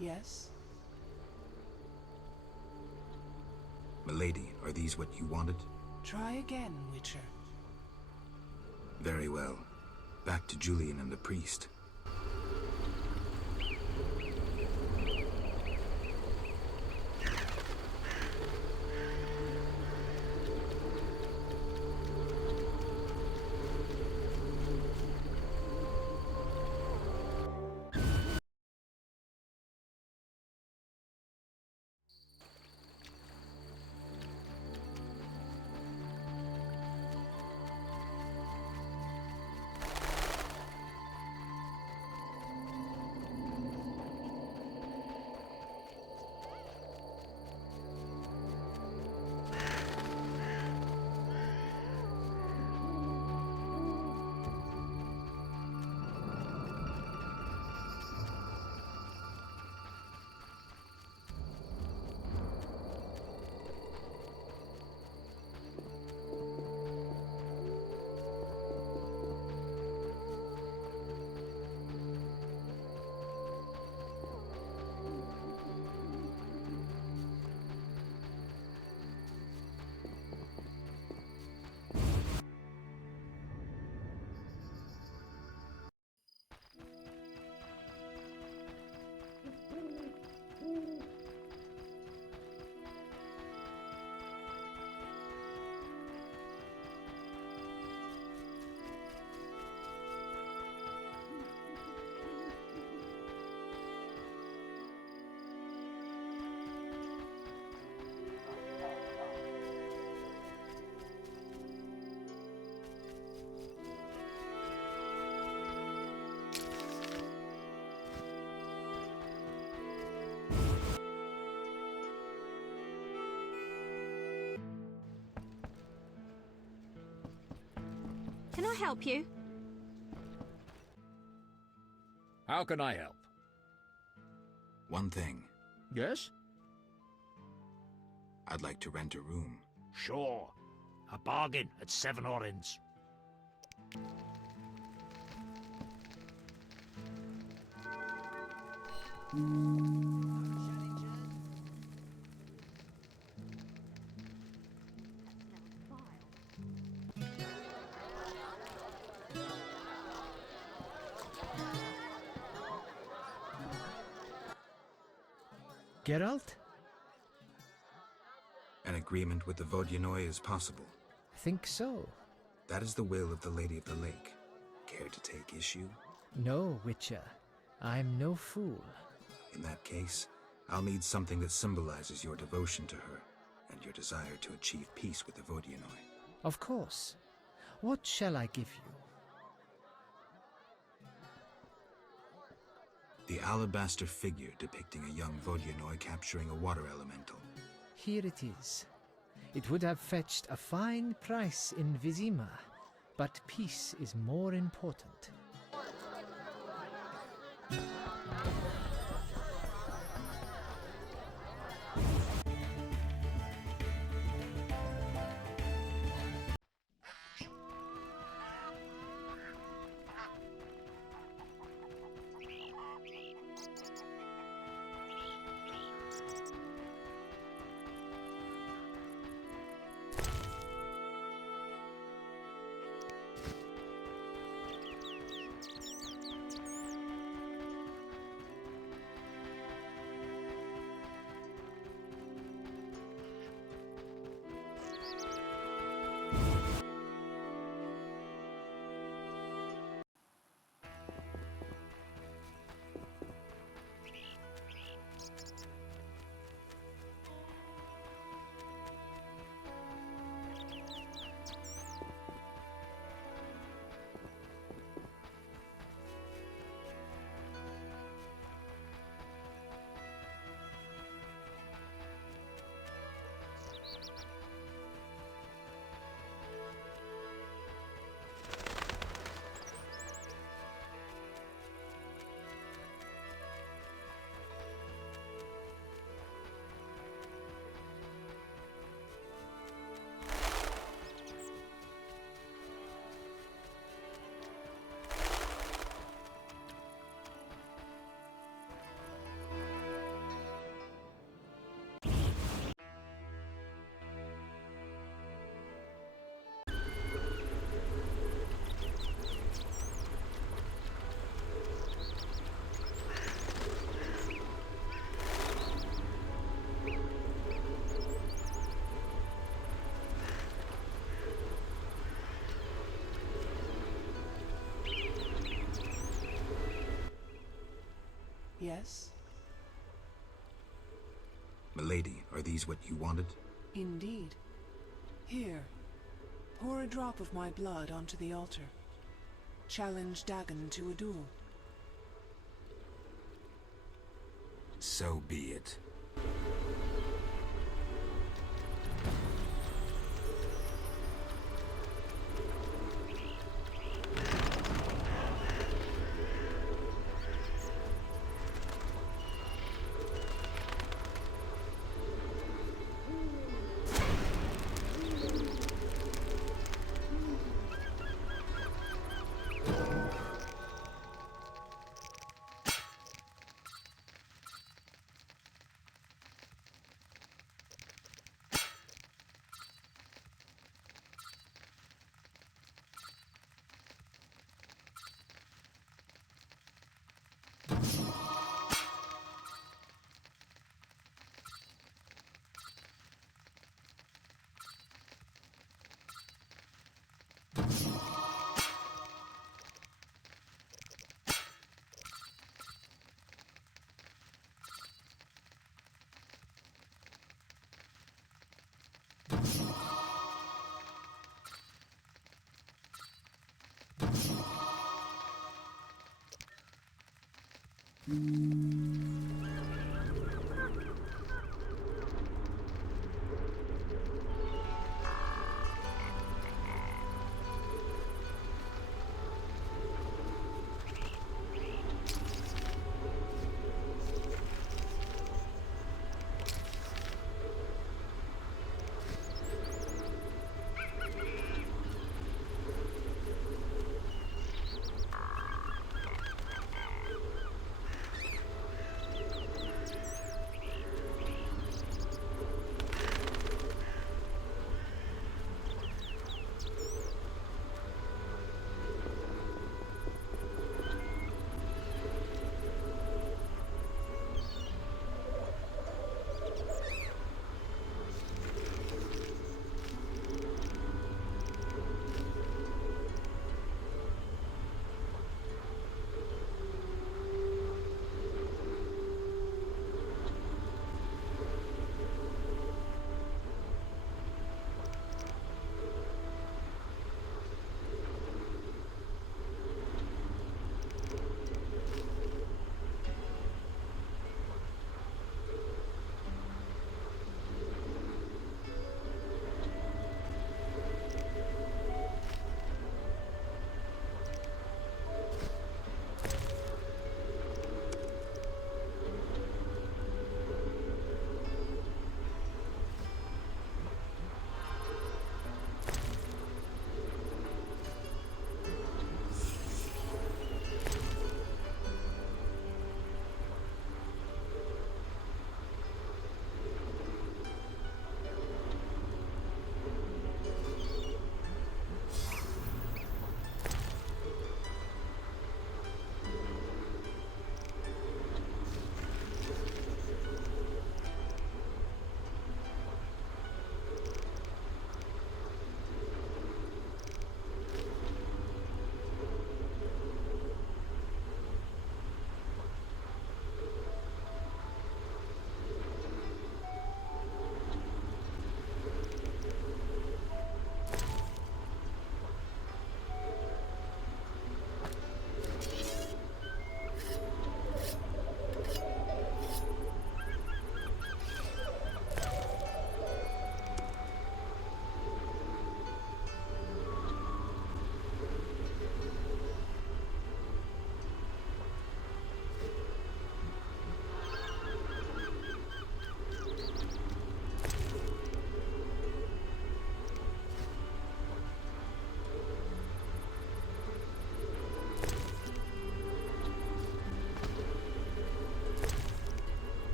Yes? Milady, are these what you wanted? Try again, Witcher. Very well. Back to Julian and the priest. Can I help you? How can I help? One thing. Yes? I'd like to rent a room. Sure. A bargain at 7 orens. Geralt? An agreement with the Vodyanoi is possible. Think so. That is the will of the Lady of the Lake. Care to take issue? No, Witcher. I'm no fool. In that case, I'll need something that symbolizes your devotion to her and your desire to achieve peace with the Vodyanoi. Of course. What shall I give you? The alabaster figure depicting a young Vodyanoi capturing a water elemental. Here it is. It would have fetched a fine price in Vizima, but peace is more important. Yes? Milady, are these what you wanted? Indeed. Here, pour a drop of my blood onto the altar. Challenge Dagon to a duel. So be it.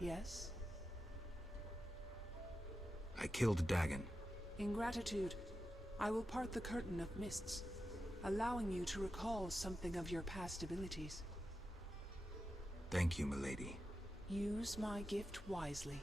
Yes? I killed Dagon. In gratitude, I will part the curtain of mists, allowing you to recall something of your past abilities. Thank you, milady. Use my gift wisely.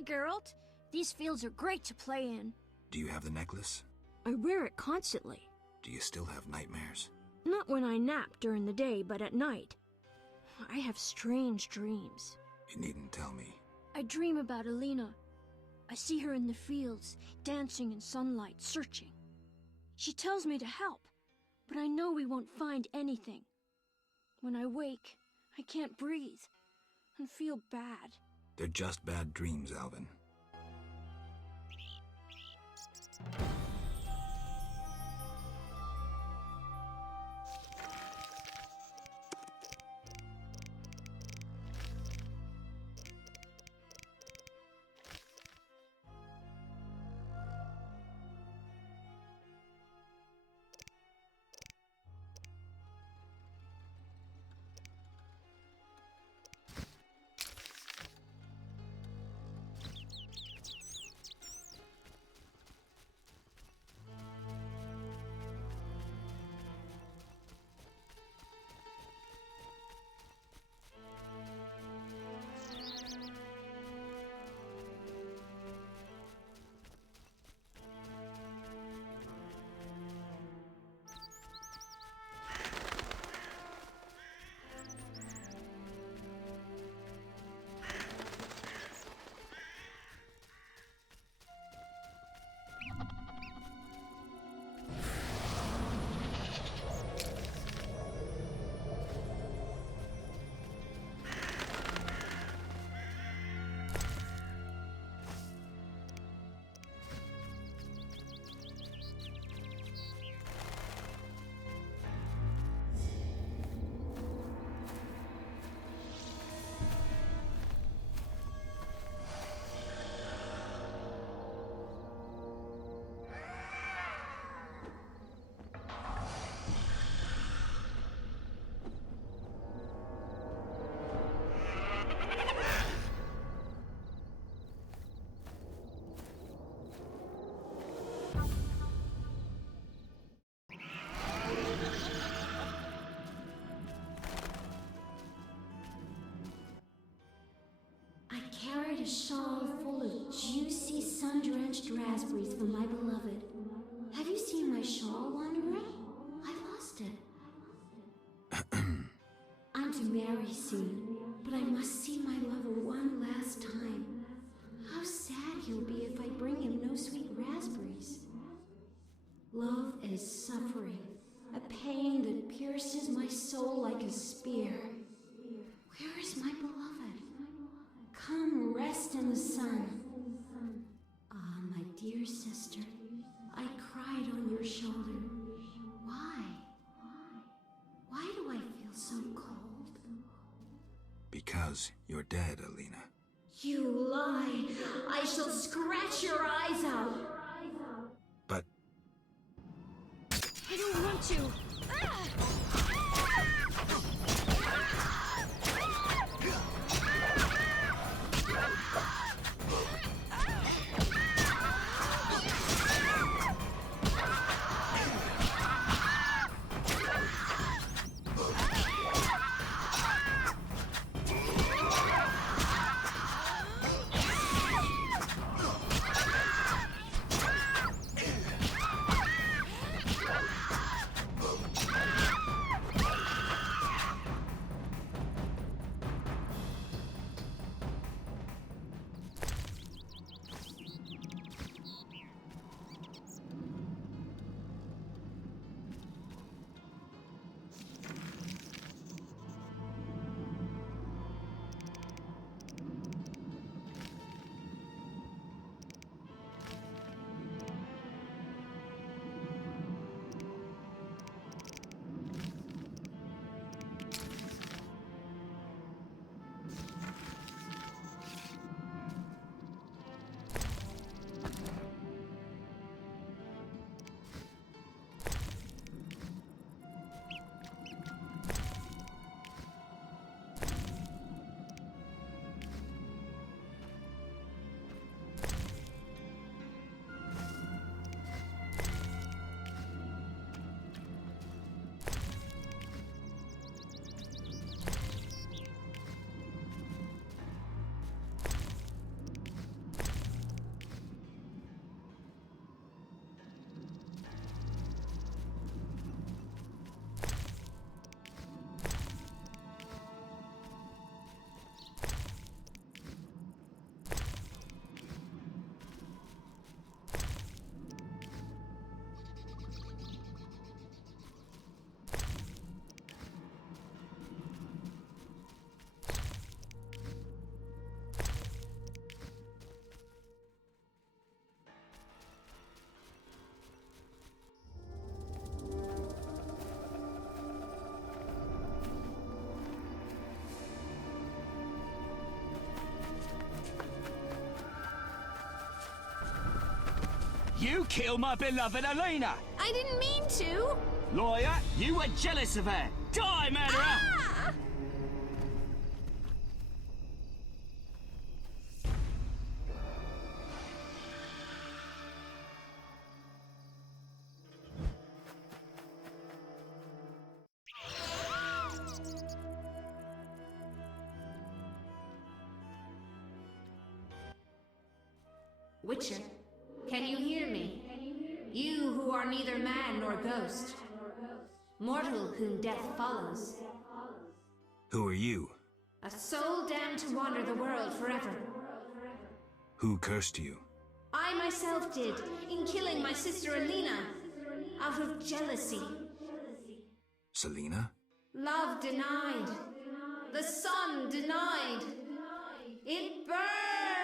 Hey, Geralt. These fields are great to play in. Do you have the necklace? I wear it constantly. Do you still have nightmares? Not when I nap during the day, but at night. I have strange dreams. You needn't tell me. I dream about Alina. I see her in the fields, dancing in sunlight, searching. She tells me to help, but I know we won't find anything. When I wake, I can't breathe and feel bad. They're just bad dreams, Alvin. A shawl full of juicy, sun-drenched raspberries for my beloved. Have you seen my shawl, Wanderer? I lost it. I'm to marry soon, but I must see my lover one last time. How sad he'll be if I bring him no sweet raspberries. Love is suffering, a pain that pierces my soul like a spear. Where is my beloved? Come rest in the sun. Ah, my dear sister, I cried on your shoulder. Why? Why do I feel so cold? Because you're dead, Alina. You lie! I shall scratch your eyes out! But... I don't want to! You killed my beloved Alina! I didn't mean to! Lawyer, you were jealous of her! Die, murderer! Ah! Witcher, can you hear me? You who are neither man nor ghost, mortal whom death follows, Who are you? a soul damned to wander the world forever. Who cursed you? I myself did, in killing my sister Alina, out of jealousy. Selena? Love denied. The sun denied. It burns!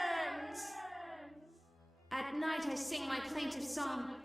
At night I sing my plaintive song.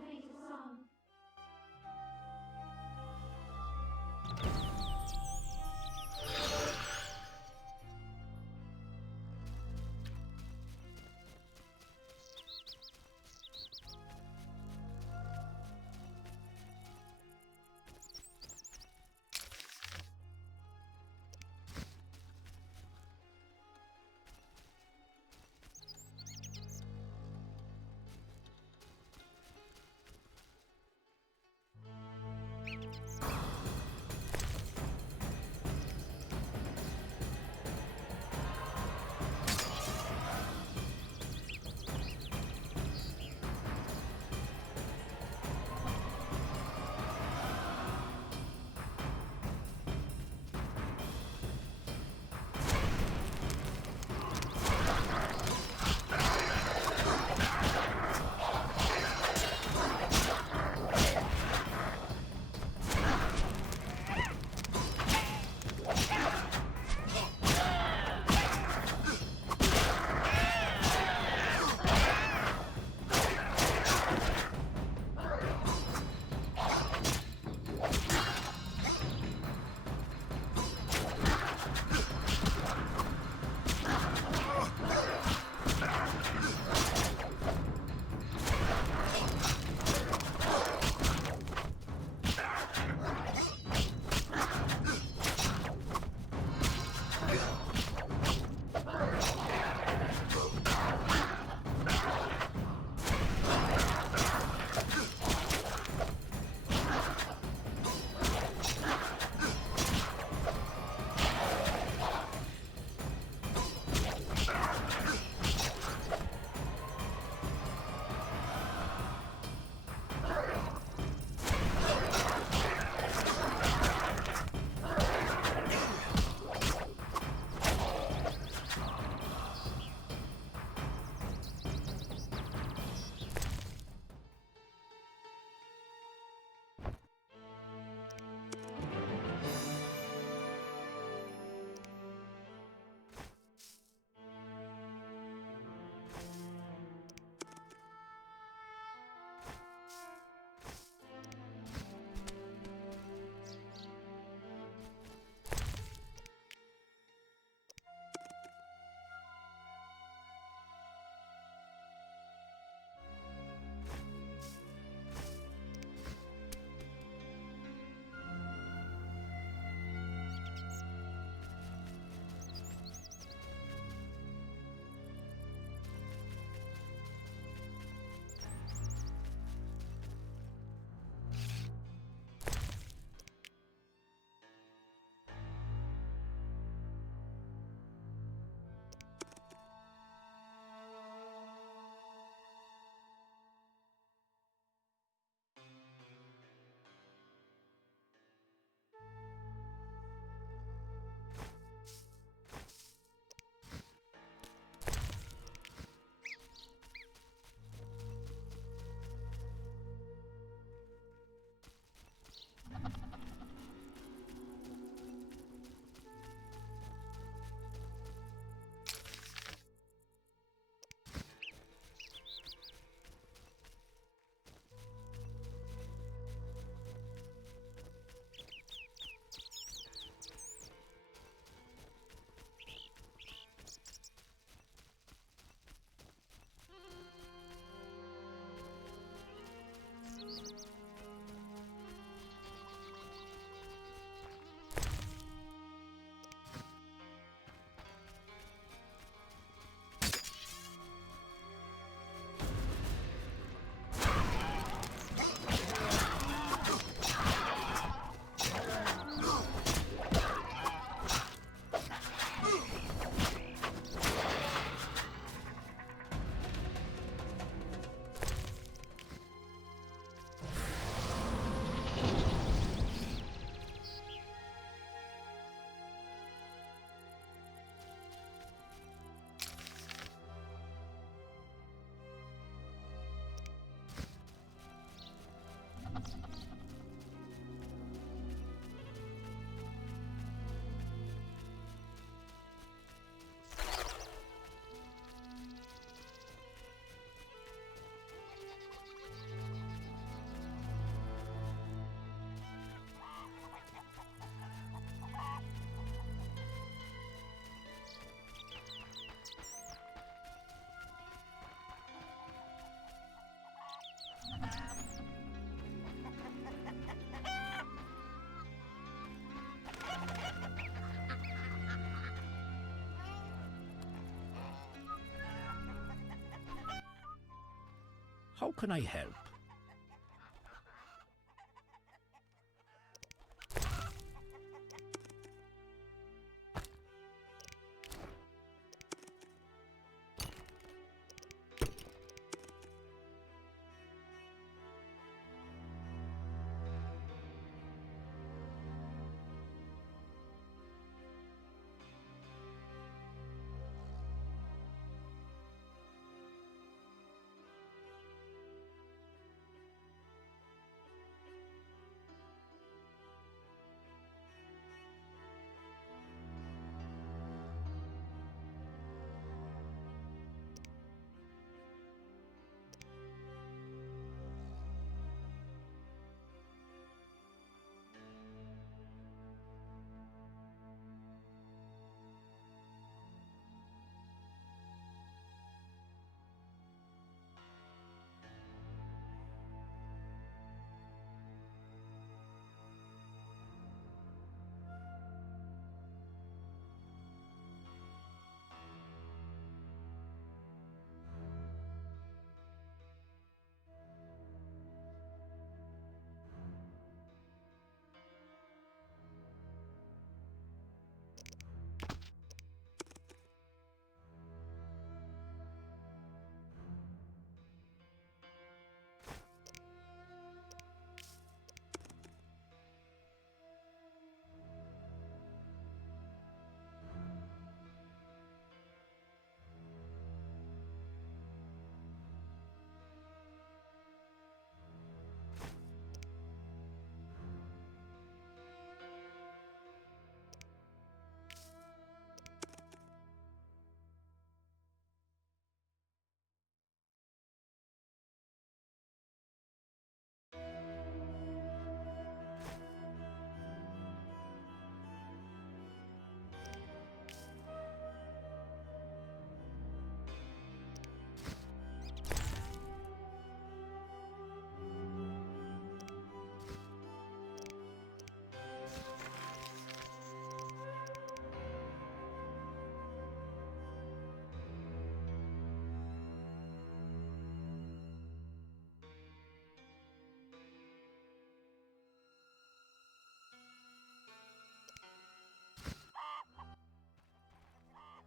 How can I help?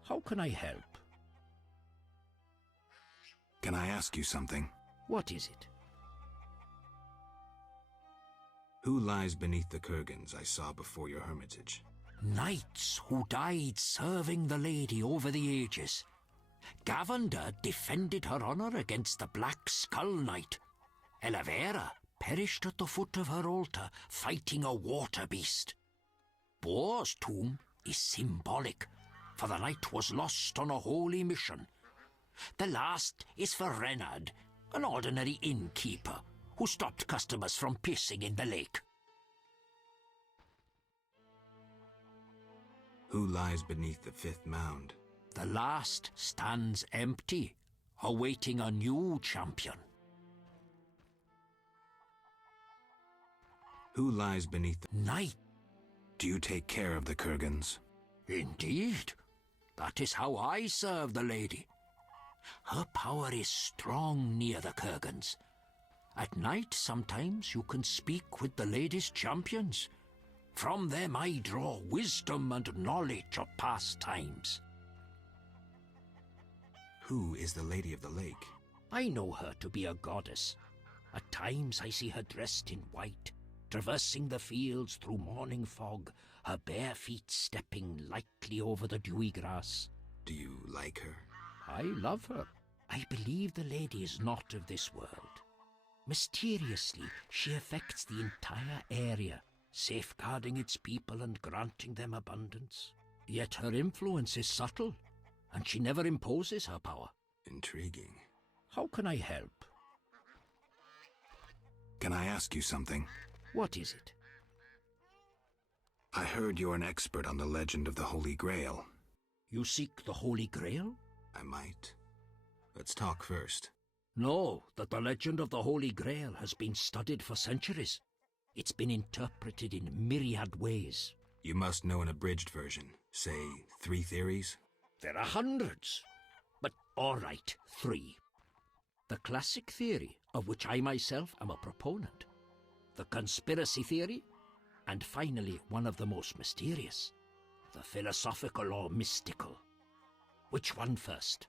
How can I help? Can I ask you something? What is it? Who lies beneath the kurgans I saw before your hermitage? Knights who died serving the lady over the ages. Gavender defended her honor against the Black Skull Knight. Elavera perished at the foot of her altar, fighting a water beast. Boar's tomb is symbolic, for the knight was lost on a holy mission. The last is for Renard, an ordinary innkeeper, who stopped customers from pissing in the lake. Who lies beneath the fifth mound? The last stands empty, awaiting a new champion. Who lies beneath the... Knight. Do you take care of the kurgans? Indeed. That is how I serve the lady. Her power is strong near the kurgans. At night, sometimes, you can speak with the lady's champions. From them I draw wisdom and knowledge of past times. Who is the Lady of the Lake? I know her to be a goddess. At times I see her dressed in white, traversing the fields through morning fog, her bare feet stepping lightly over the dewy grass. Do you like her? I love her. I believe the lady is not of this world. Mysteriously, she affects the entire area, safeguarding its people and granting them abundance. Yet her influence is subtle, and she never imposes her power. Intriguing. How can I help? Can I ask you something? What is it? I heard you're an expert on the legend of the Holy Grail. You seek the Holy Grail? I might. Let's talk first. Know that the legend of the Holy Grail has been studied for centuries. It's been interpreted in myriad ways. You must know an abridged version. Say, 3 theories? There are hundreds. But all right, 3. The classic theory, of which I myself am a proponent. The conspiracy theory. And finally, one of the most mysterious. The philosophical or mystical. Which one first?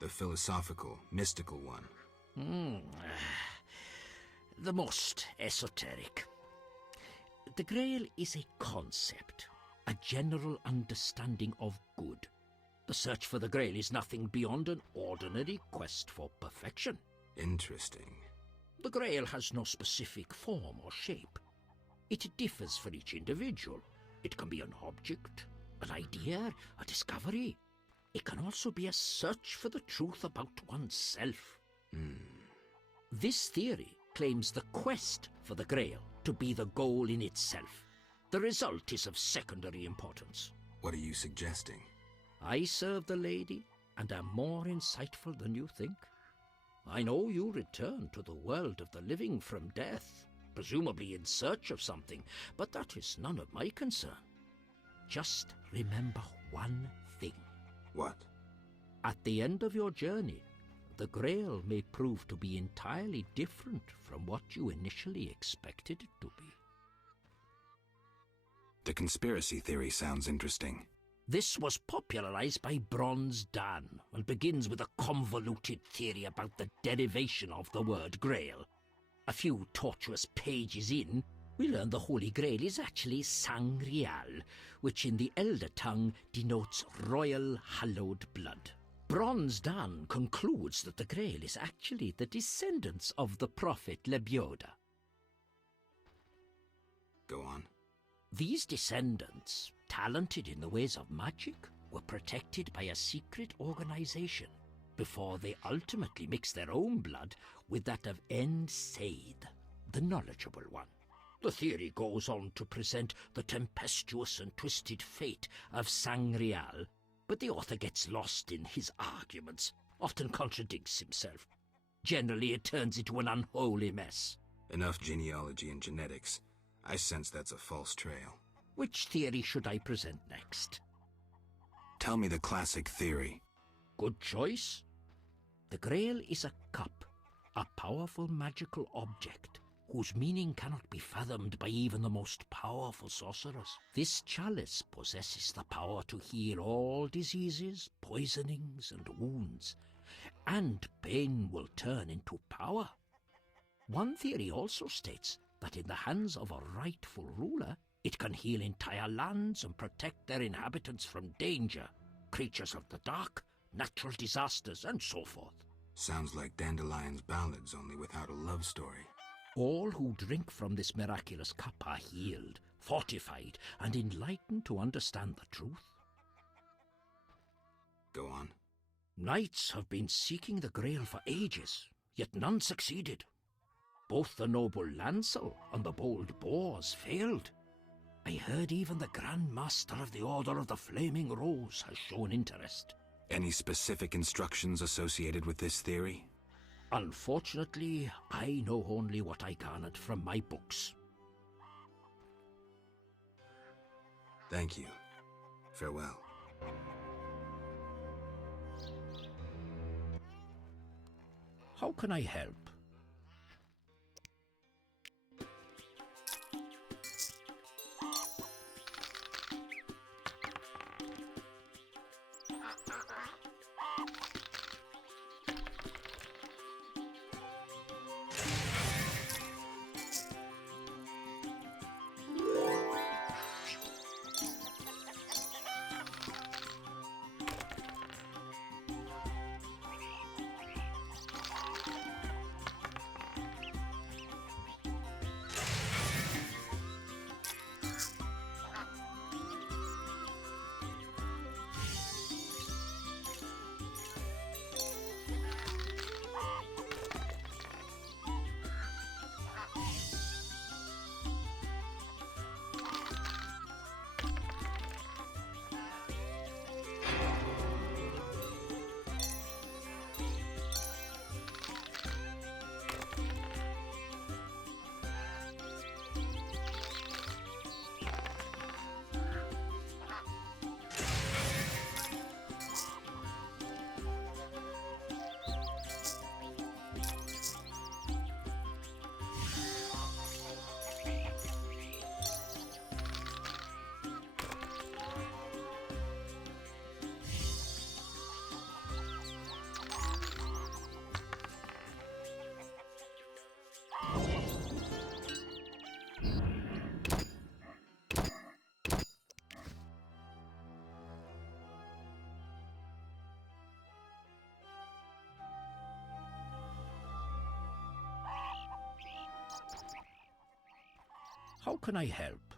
The philosophical, mystical one. The most esoteric. The Grail is a concept, a general understanding of good. The search for the Grail is nothing beyond an ordinary quest for perfection. Interesting. The Grail has no specific form or shape. It differs for each individual. It can be an object, an idea, a discovery. It can also be a search for the truth about oneself. This theory claims the quest for the Grail to be the goal in itself. The result is of secondary importance. What are you suggesting? I serve the lady and am more insightful than you think. I know you return to the world of the living from death, presumably in search of something, but that is none of my concern. Just remember one thing. What? At the end of your journey, the Grail may prove to be entirely different from what you initially expected it to be. The conspiracy theory sounds interesting. This was popularized by Bronze Dan and begins with a convoluted theory about the derivation of the word Grail. A few tortuous pages in, we learn the Holy Grail is actually Sangreal, which in the Elder tongue denotes royal hallowed blood. Bronze Dan concludes that the Grail is actually the descendants of the prophet Lebioda. Go on. These descendants, talented in the ways of magic, were protected by a secret organization before they ultimately mixed their own blood with that of Said, the knowledgeable one. The theory goes on to present the tempestuous and twisted fate of Sangreal, but the author gets lost in his arguments, often contradicts himself. Generally, it turns into an unholy mess. Enough genealogy and genetics. I sense that's a false trail. Which theory should I present next? Tell me the classic theory. Good choice. The Grail is a cup, a powerful magical object, whose meaning cannot be fathomed by even the most powerful sorcerers. This chalice possesses the power to heal all diseases, poisonings, and wounds, and pain will turn into power. One theory also states that in the hands of a rightful ruler, it can heal entire lands and protect their inhabitants from danger, creatures of the dark, natural disasters, and so forth. Sounds like Dandelion's ballads, only without a love story. All who drink from this miraculous cup are healed, fortified, and enlightened to understand the truth. Go on. Knights have been seeking the Grail for ages, yet none succeeded. Both the noble Lancel and the bold Boars failed. I heard even the Grand Master of the Order of the Flaming Rose has shown interest. Any specific instructions associated with this theory? Unfortunately, I know only what I garnered from my books. Thank you. Farewell. How can I help? How can I help?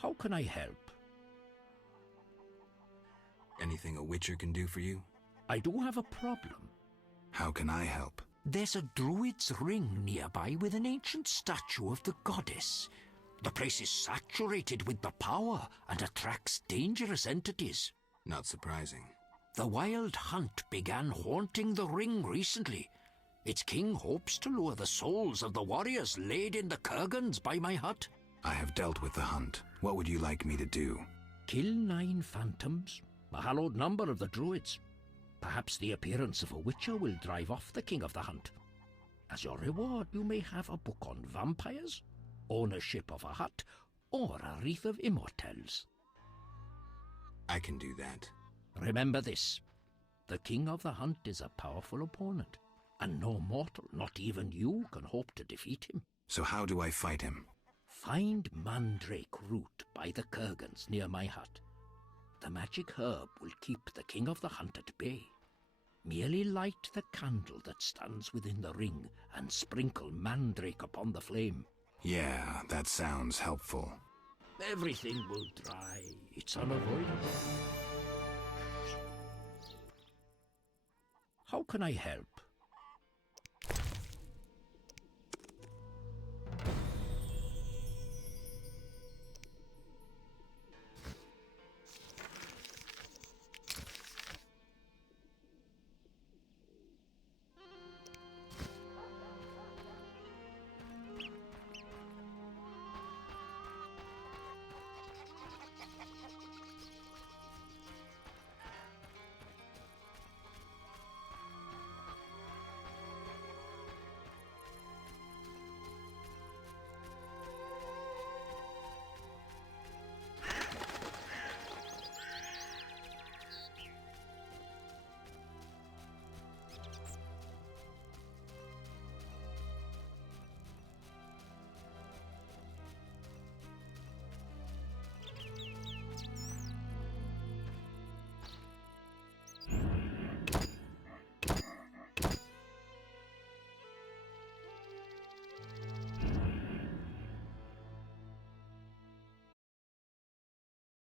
How can I help? Anything a witcher can do for you? I do have a problem. How can I help? There's a druid's ring nearby with an ancient statue of the goddess. The place is saturated with the power and attracts dangerous entities. Not surprising. The wild hunt began haunting the ring recently. Its king hopes to lure the souls of the warriors laid in the kurgans by my hut. I have dealt with the hunt. What would you like me to do? Kill 9 phantoms, a hallowed number of the druids. Perhaps the appearance of a witcher will drive off the king of the hunt. As your reward, you may have a book on vampires, ownership of a hut, or a wreath of immortelles. I can do that. Remember this. The king of the hunt is a powerful opponent, and no mortal, not even you, can hope to defeat him. So how do I fight him? Find mandrake root by the kurgans near my hut. The magic herb will keep the king of the hunt at bay. Merely light the candle that stands within the ring and sprinkle mandrake upon the flame. Yeah, that sounds helpful. Everything will dry. It's unavoidable. How can I help?